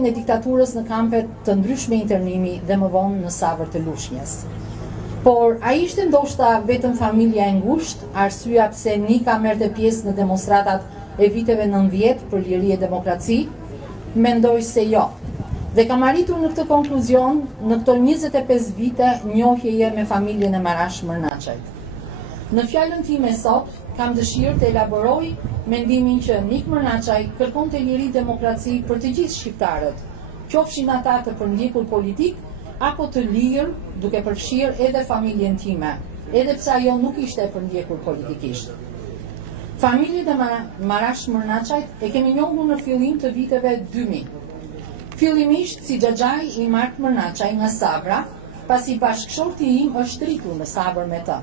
e diktaturës në kampe të ndryshme internimi dhe më vonë në Savër të Lushnjës. Por a ishte ndoshta vetëm familja e ngushtë, arsyeja pse Nika merrte pjesë në demonstratat e viteve 90 për liri e demokraci? Mendoj se jo. Dhe kam arritur në këtë konkluzion në këto 25 vite njohjeje me familjen e Marash Mërnaçajt. Në fjalën time sot, kam dëshirë të elaboroj mendimin që Nik Mërnaçaj kërkonte liri demokraci për të gjithë shqiptarët, qofshin ata të përndjekur politik apo të lirë, duke përfshirë edhe familjen time, edhe pse ajo nuk ishte e përndjekur politikisht. Familjen e Marash Mërnaçajt e kemi njohur në fillim të viteve 2000. Fillimisht si xhaxhai i Mark Mërnaçaj nga Savra, pasi bashkëshorti im është rritur në Savër me të.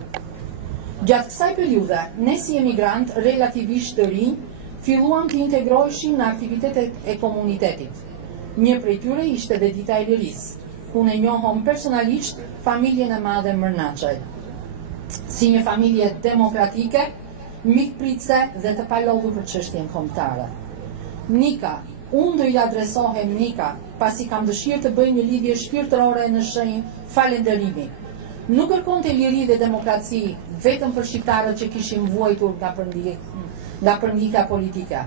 Gjatë kësaj periudhe, ne si emigrant relativisht të rinj, filluam të integroheshim në aktivitetet e komunitetit. Një prej tyre ishte dhe dita e lirisë, ku ne njohom personalisht familjen e madhe Mërnaçaj. Si një familje demokratike, mikpritse dhe të palodhur për çështjen kombëtare. Nika, unë do i adresohem Nika, pasi kam dëshirë të bëj një lidhje shpirtërore në shenjë falënderimi. Nuk kërkonte liri dhe demokraci vetëm për shqiptarët që kishin vuajtur nga përndika politike.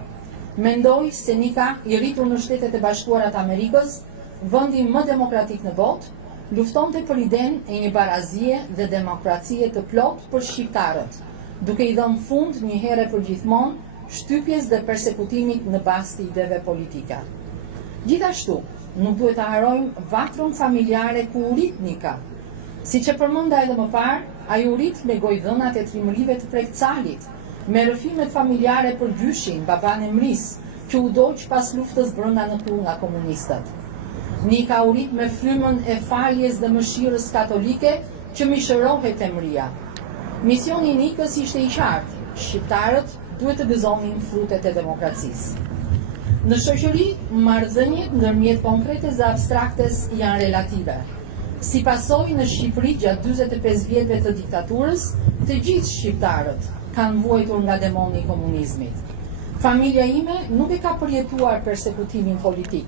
Mendoj se Nika, i rritur në Shtetet e Bashkuara të Amerikës, vendi më demokratik në botë, luftonte për idenë e një barazie dhe demokracie të plotë për shqiptarët, duke i dhënë fund një herë për gjithmonë shtypjes dhe persekutimit në bazë të ideve politike. Gjithashtu, nuk duhet të harrojmë vatrën familjare ku u rit Nika. Siç e përmenda edhe më parë, ai u rit me gojdhënat e trimërive të Prekcalit, me rrëfimet familjare për gjyshin, baban e Mris, që u doq pas luftës brenda në kru nga komunistët. Nika u rit me frymën e faljes dhe mëshirës katolike që mishërohet emria. Misioni i Nikës ishte i qartë: shqiptarët duhet të gëzonin frutet e demokracisë. Në shoqëri, marrëdhëniet ndërmjet konkretes dhe abstraktes janë relative. Si pasojë në Shqipëri gjatë 45 vjetëve të diktaturës, të gjithë shqiptarët kanë vuajtur nga demoni i komunizmit. Familja ime nuk e ka përjetuar persekutimin politik,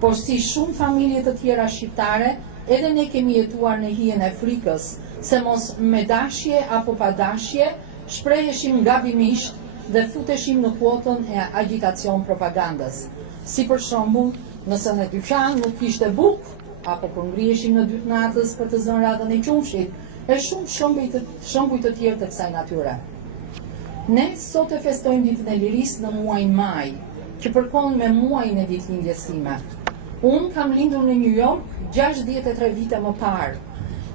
por si shumë familje të tjera shqiptare, edhe ne kemi jetuar në hijen e frikës, se mos me dashje apo pa dashje shpreheshim gabimisht dhe futeshim në kuotën e agitacion propagandës. Si për shembull, nëse në dyqan nuk kishte bukë, apo kur ngriheshim në 2 natës për të zënë radhën e qumshit, e shumë shembuj të tjerë të kësaj natyre. Ne sot e festojmë ditën e lirisë në muajin maj, që përkon me muajin e ditëlindjes time. Unë kam lindur në New York 63 vite më parë,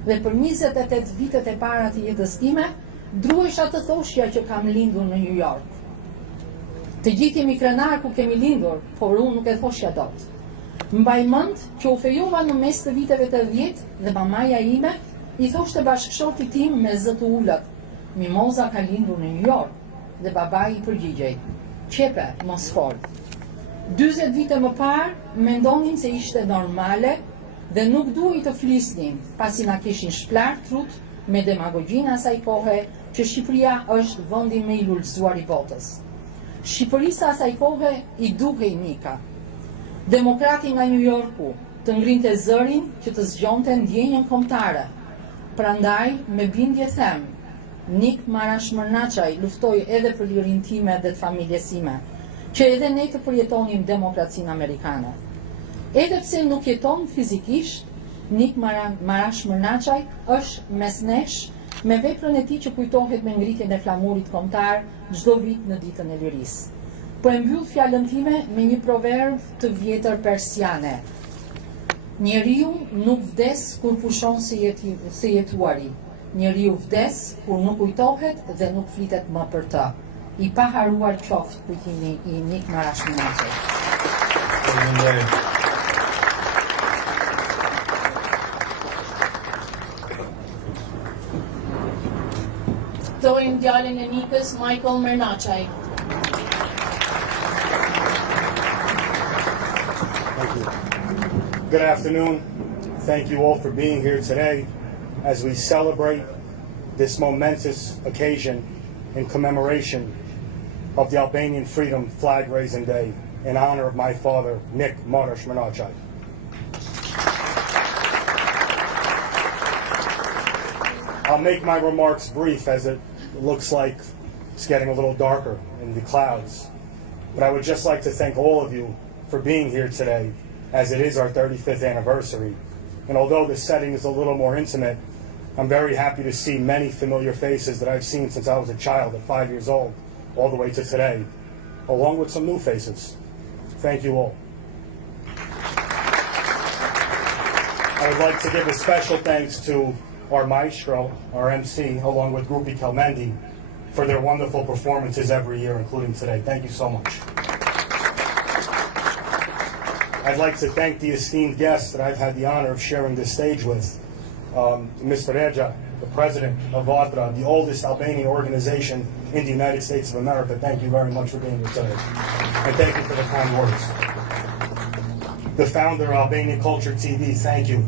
dhe për 28 vitet e para të jetës time, druhesha të thoshja që kam lindur në New York. Të gjithë jemi krenar ku kemi lindur, por unë nuk e thoshja dot. Mbaj mend që u fejova në mes të viteve të 10 dhe mamaja ime i thoshte bashkëshortit tim me zë të ulët: Mimoza ka lindur në New York. dhe babai I përgjigjej: "Qepe, mos fol." 40 vite më parë, mendonin se ishte normale dhe nuk duhej të flisnin, pasi na kishin shplar trut me demagogjinë asaj kohe që Shqipëria është vendi më I lullzuar I botës. Shqipërisë asaj kohe I duhej Nika, demokrati nga New Yorku, të ngrinte zërin që të zgjonte ndjenjën kombëtare. Prandaj, me bindje them, Nik Marash Mërnaçaj luftoi edhe për lirinë time dhe të familjes sime, që edhe ne të përjetonim demokracinë amerikane. Edhe pse nuk jeton fizikisht, Nik Marash Mërnaçaj është mes nesh me veprën e tij që kujtohet me ngritjen e flamurit kombëtar çdo vit në ditën e lirisë. Po e mbyll fjalën time me një proverb të vjetër persiane: njeriu nuk vdes kur pushon se jetuari. Njeriu vdes kur nuk kujtohet dhe nuk flitet më për të. I paharuar qoftë kujtimi I Nik Marash Mërnaçaj. Ftojmë djalin e Nikës, Michael Mërnaçaj. Good afternoon. Thank you all for being here today as we celebrate this momentous occasion in commemoration of the Albanian Freedom Flag Raising Day in honor of my father, Nik Marash Mërnaçaj. I'll make my remarks brief as it looks like it's getting a little darker in the clouds. But I would just like to thank all of you for being here today, as it is our 35th anniversary. And although the setting is a little more intimate, I'm very happy to see many familiar faces that I've seen since I was a child at 5 years old, all the way to today, along with some new faces. Thank you all. I would like to give a special thanks to our maestro, our MC, along with Grupi Kelmendi, for their wonderful performances every year, including today. Thank you so much. I'd like to thank the esteemed guests that I've had the honor of sharing this stage with. Mr. Reja, the president of Vatra, the oldest Albanian organization in the United States of America. Thank you very much for being here today. And thank you for the kind words. The founder of Albanian Culture TV, thank you.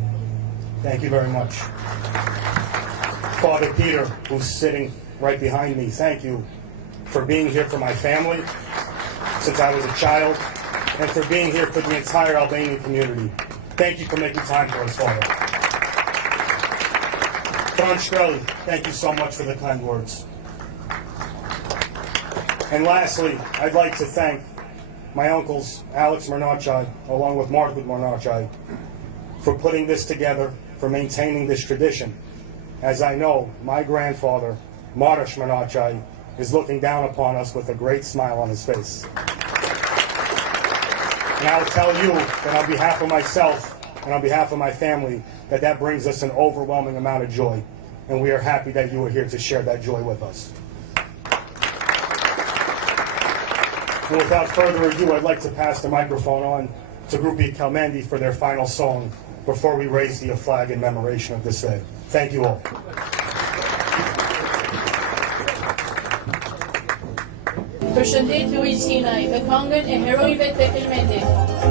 Thank you very much. Father Peter, who's sitting right behind me, thank you for being here for my family since I was a child, and for being here for the entire Albanian community. Thank you for making time for us, Father. Don Shkreli, thank you so much for the kind words. And lastly, I'd like to thank my uncles, Alex Mërnaçaj, along with Margaret Mërnaçaj, for putting this together, for maintaining this tradition. As I know, my grandfather, Marash Mërnaçaj, is looking down upon us with a great smile on his face. And I'll tell you that on behalf of myself and on behalf of my family, that brings us an overwhelming amount of joy. And we are happy that you are here to share that joy with us. And without further ado, I'd like to pass the microphone on to Grupi Kelmendi for their final song before we raise the flag in commemoration of this day. Thank you all. Përshëndetje Luiz Sinaj, me këngën e herojve të Kelmendit. Oh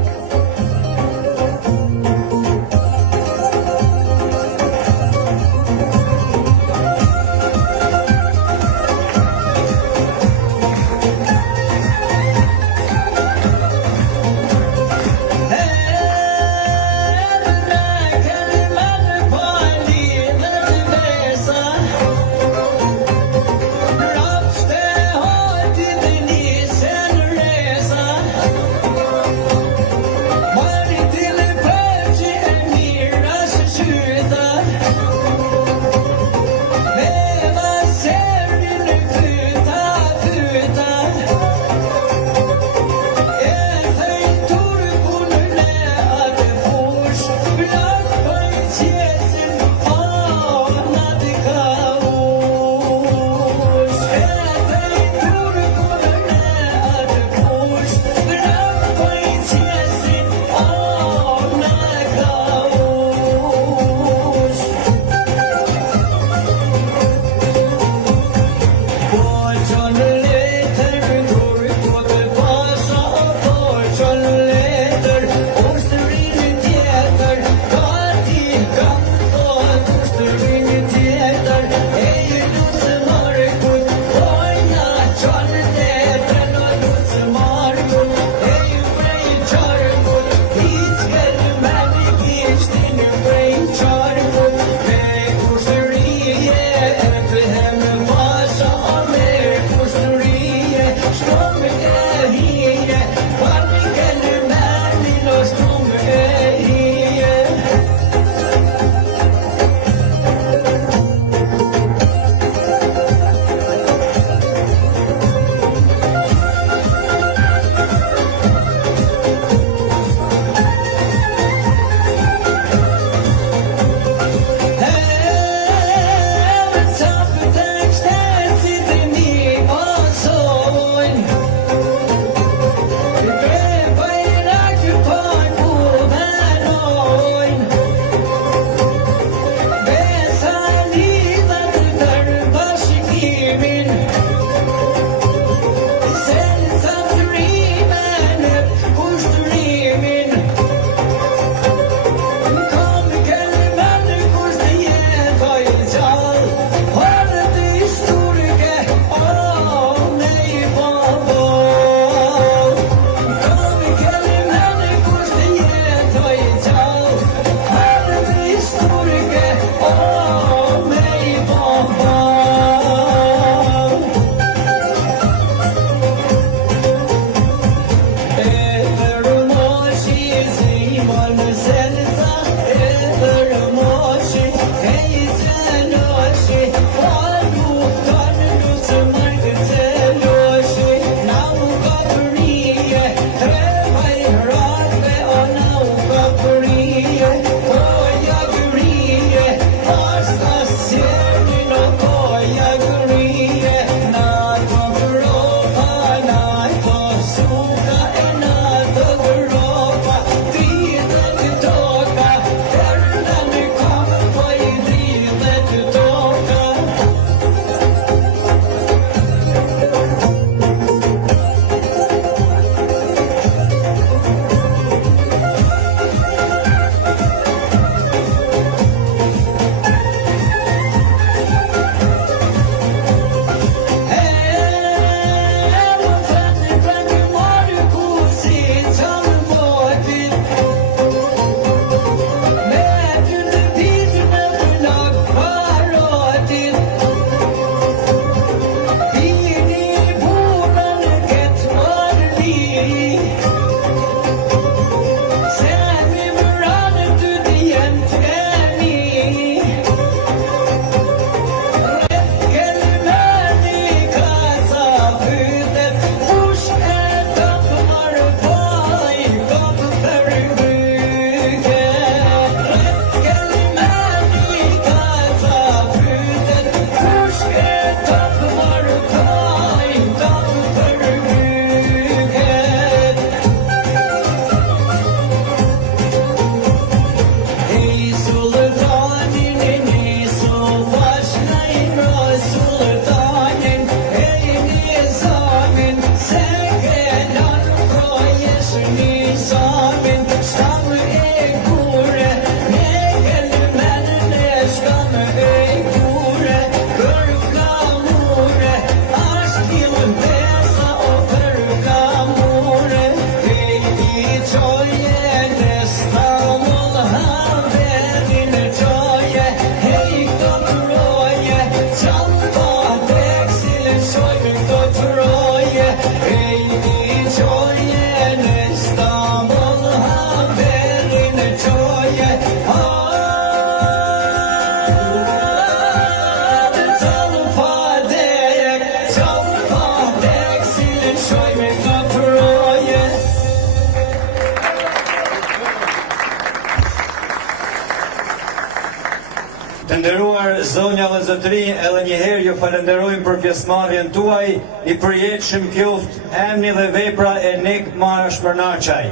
Të nderuar zonja dhe zotëri, edhe një herë ju falenderojmë për pjesëmarrjen tuaj, I përjetshëm qoftë emri dhe vepra e Nik Marash Mërnaqaj.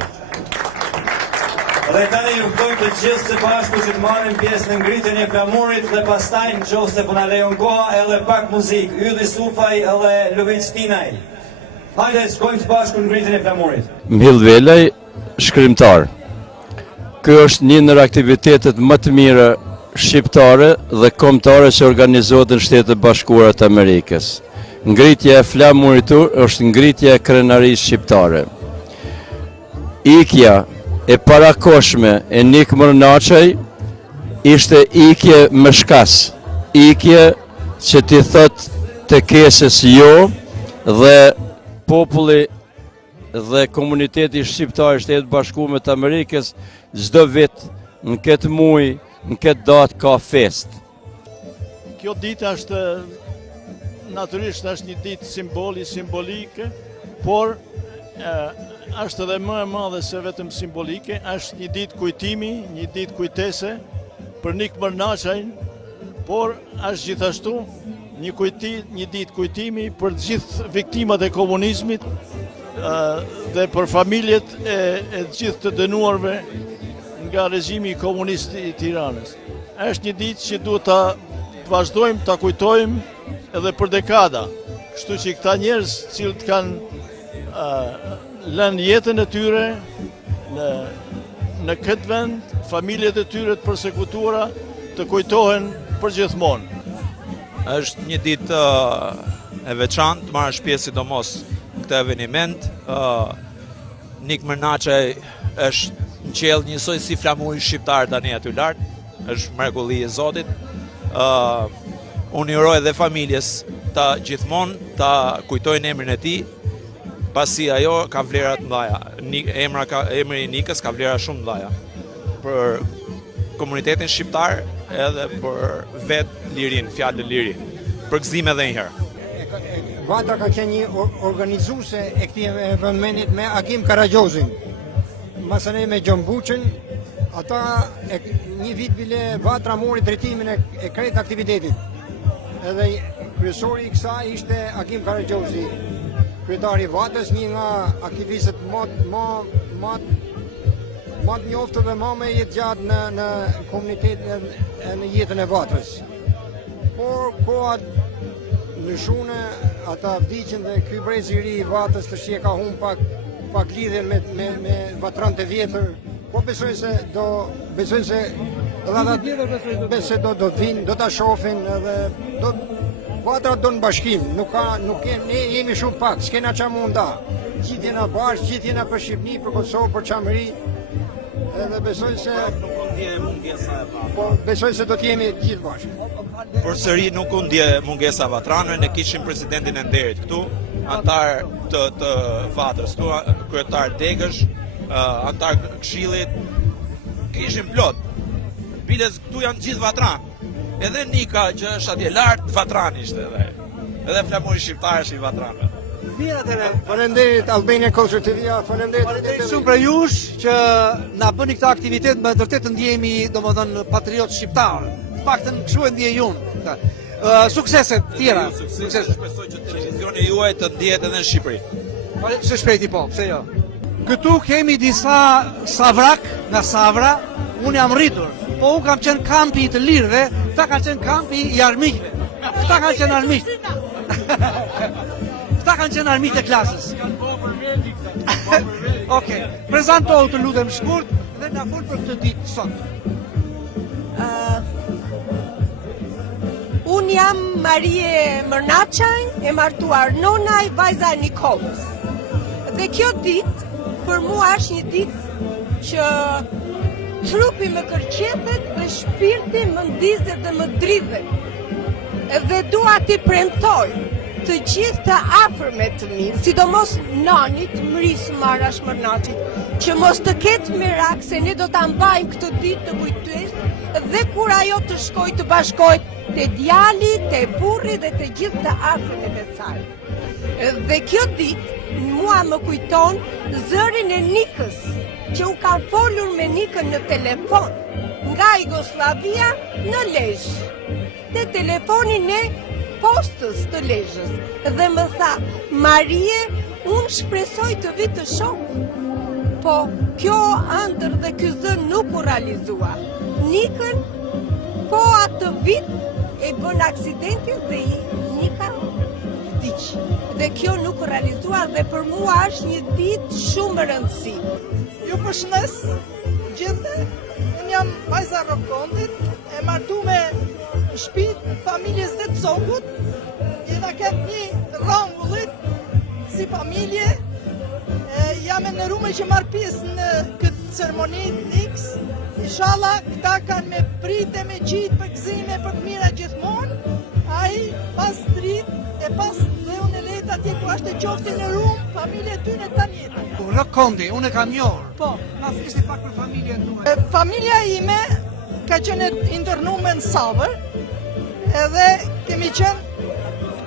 Dhe tani ju ftoj të gjithë së bashku që të marrin pjesë në ngritjen e flamurit dhe pastaj nëse po na lejon koha edhe pak muzikë, Ylli Sufaj edhe Luvic Tinaj. Hajde, shkojmë së bashku në ngritjen e flamurit. Mhill Velaj, shkrimtar. Ky është një ndër aktivitetet më të mira shqiptare dhe kombëtare që organizohet në Shtetet e Bashkuara të Amerikës. Ngritja e flamurit është ngritja e krenarisë shqiptare. Ikja e parakoshme e Nik Mërnaqaj ishte ikje me shkas, ikje që ti thot të kesës jo dhe populli dhe komuniteti shqiptar i Shtetit Bashkuar të Amerikës çdo vit në këtë muaj, në këtë datë ka fest. Kjo ditë është natyrisht është një ditë simbolike, por është edhe më e madhe se vetëm simbolike, është një ditë kujtimi, një ditë kujtese për Nik Mërnaqajn, por është gjithashtu një ditë kujtimi për të gjithë viktimat e komunizmit dhe për familjet e gjithë të dënuarve nga regjimi komunist I Tiranës. Është një ditë që duhet ta vazhdojmë ta kujtojmë edhe për dekada, kështu që këta njerëz cilët kanë lënë jetën e tyre në këtë vend, familjet e tyre të përsekutuara të kujtohen përgjithmonë. Është një ditë e veçantë, marrësh pjesë sidomos në këtë eveniment. Nik Mërnaqaj është në qellë njësoj si flamuri shqiptar tani aty lart, është mrekulli e Zotit. Unë uroj edhe familjes ta gjithmonë ta kujtojnë emrin e tij, pasi ajo ka vlera të mëdha. Emri i Nikës ka vlera shumë të mëdha për komunitetin shqiptar edhe për vetë lirin, fjalë liri. Përgëzim edhe një herë. Vatra ka qenë një organizuese e këtij eventi me Akim Karagjozin. Masane me Gjon Buçën, ata një vit bile Vatra mori drejtimin e krejt aktivitetit. Edhe kryesori i kësaj ishte Akim Karagjozi, kryetari i Vatrës, një nga aktivistët më të njohur dhe më me jetë gjatë në komunitetin e në jetën e Vatrës. Por kohat ndryshune, ata vdiqën dhe ky brez i ri i Vatrës të shie ka humbë pak lidhjen me vatran të vjetër. Po besoj se do të vinë, do ta shohin edhe Vatra do në bashkim, ne jemi shumë pak, s'kena qa munda. Gjithë jena bashkë, gjithë jena për Shqipni, për Kosovë, për Çamëri. Edhe besoj se do t'jemi gjithë bashkë. Por sëri nuk u ndje mungesa Vatranëve, ne kishim presidentin e nderit këtu, antar të Vatrës, këtu kryetar Degësh, antar Këshillit, kishim plot. Biles këtu janë gjithë Vatranë. Edhe Nika që është atje lart, Vatrani ishte edhe flamuri shqiptar është i Vatranëve. Faleminderit Albania Culture TV-ja, faleminderit shumë për jush që na bëni këtë aktivitet, me vërtet të ndjehemi domethënë patriot shqiptar. Të paktën kështu e ndjej unë. Suksese të tjera. Suksese. Shpresoj që televizioni juaj të ndihet edhe në Shqipëri. Së shpejti po, pse jo. Këtu kemi disa savrak nga Savra, unë jam rritur, po unë kam qenë kampi të lirëve, këta kanë qenë kampi i armiqve. Këta kanë qenë armiq. Këta kanë qenë armiq të klasës. Okej, prezantohu të lutem shkurt dhe na fol për këtë ditë sot. Unë jam Marie Mërnaçaj, e martuar nonaj vajza e Nikolës. Dhe kjo ditë për mua është një ditë që trupi më kërqetet dhe shpirti më ndizet dhe më dridhet. Dhe dua t'i premtoj të gjithë të afërmet të mi, sidomos nanit Mrisë Marash Mërnaçit, që mos të ketë mirak se ne do ta mbajmë këtë ditë të kujtues dhe kur ajo të shkoj të bashkohet te djali, te burri dhe te gjithë të afërmet e saj. Dhe kjo ditë mua më kujton zërin e Nikës, që u ka folur me Nikën në telefon nga Jugoslavia në Lezhë, te telefonin e postës të Lezhës, dhe më tha: Marie, unë shpresoj të vi të shoh. Po kjo ëndër dhe ky zë nuk u realizua. Nikën, po atë vit e bën aksidentin dhe Nika vdiq. Dhe kjo nuk u realizua dhe për mua është një ditë shumë e rëndësishme. Ju përshëndes gjithë, unë jam vajza Rokondit, e martu me shtëpi familjes dhe të Zokut, jena ketë një rangullit si familje, jam e nërume që marrë pjesë në këtë ceremoni Nikës, inshallah këta kanë me prite, me qitë, për gëzime, për të mira gjithmonë, ai pas dritë, e pas dhe unë e lejtë atje ku ashtë e qofti në rumë, familje ty në të njëtë. Rokondi, unë e kam njohur. Po. Na flisni pak për familjen tuaj. Familja ime ka qenë internume në Savër, edhe kemi qenë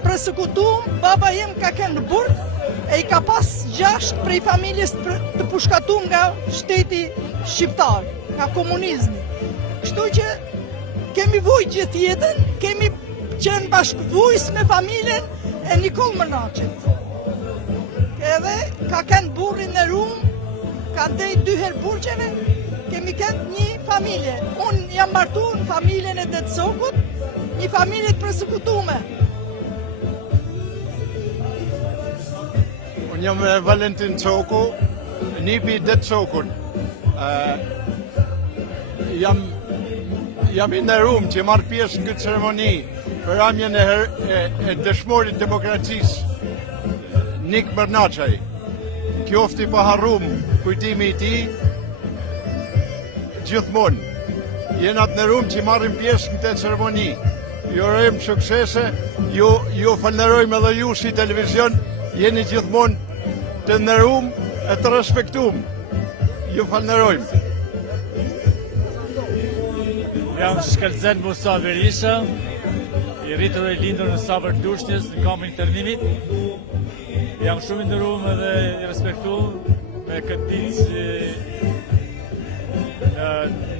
persekutum, baba jem ka qenë në Burg, e i ka pas 6 prej familjes të pushkatum nga shteti shqiptar, nga komunizmi. Kështu që kemi vujt gjithë jetën, kemi qenë bashkëvujs me familjen e Nikol Mërnaçit. Edhe ka kënë burrin në Rumë, ka ndej 2 herë burgjeve, kemi kënë një familje. Unë jam martu në familjen e Detësokut, një familje të përsekutume. Unë jam Valentin Coku, nipi Detësokut. Jam i nderuar që marr pjesë në këtë ceremoni për ramjen e dëshmorit demokracisë, Nik Mërnaçaj. Qofti pa harrum kujtimi i tij gjithmonë. Jena të nderuar që marrim pjesë në këtë ceremoni. Ju urojmë suksese, ju falenderojmë edhe ju si televizion, jeni gjithmonë të nderuam e të respektuam. Ju falenderojmë. Jam Shkelzen Musa Berisha, i rritur e lindur në Sabër të Lushnjës, në kampin e internimit. Jam shumë i nderuar dhe i respektuar me këtë ditë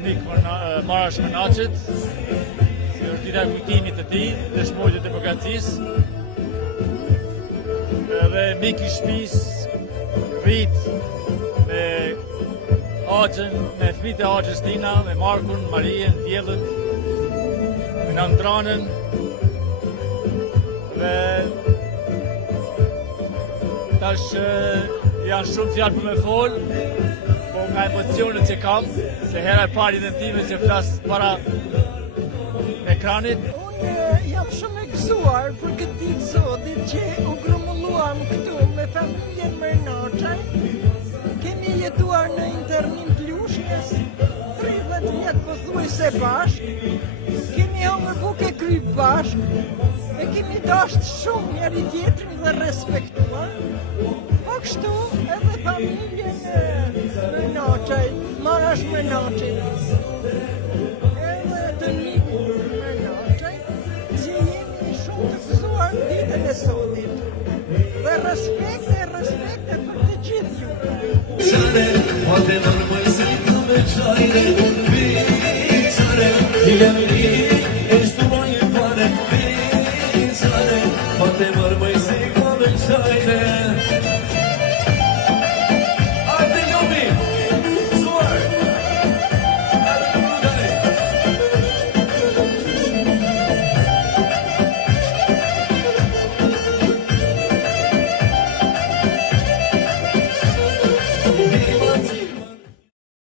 Nik Marash Mërnaqet, si është dita e kujtimit të tij, dëshmorët e demokracisë. Dhe mik i shtëpisë, rrit me Haxhën, me fëmijët e Haxhës tina, me Markun, Marien, Diellën, me Nandranën, dhe tash janë shumë fjalë për me folë, po nga emocionet që kam, se hera e parë identime që flas para ekranit. Unë jam shumë e gëzuar për këtë ditë sotit që u grumbulluam këtu me familjen Mërnaqaj. Kemi jetuar në internim të Lushnjës 30 vjet pothuajse bashkë. Kemi hëngër bukë e kry bashkë. E kemi dashur shumë njëri tjetrin dhe respektuar. Po kështu edhe familjen Mërnaqaj, Marash Mërnaqaj. Edhe të Nikut Mërnaqaj, që jemi shumë të gëzuar ditën e sotit. Dhe respekt për të gjithë ju. Çare,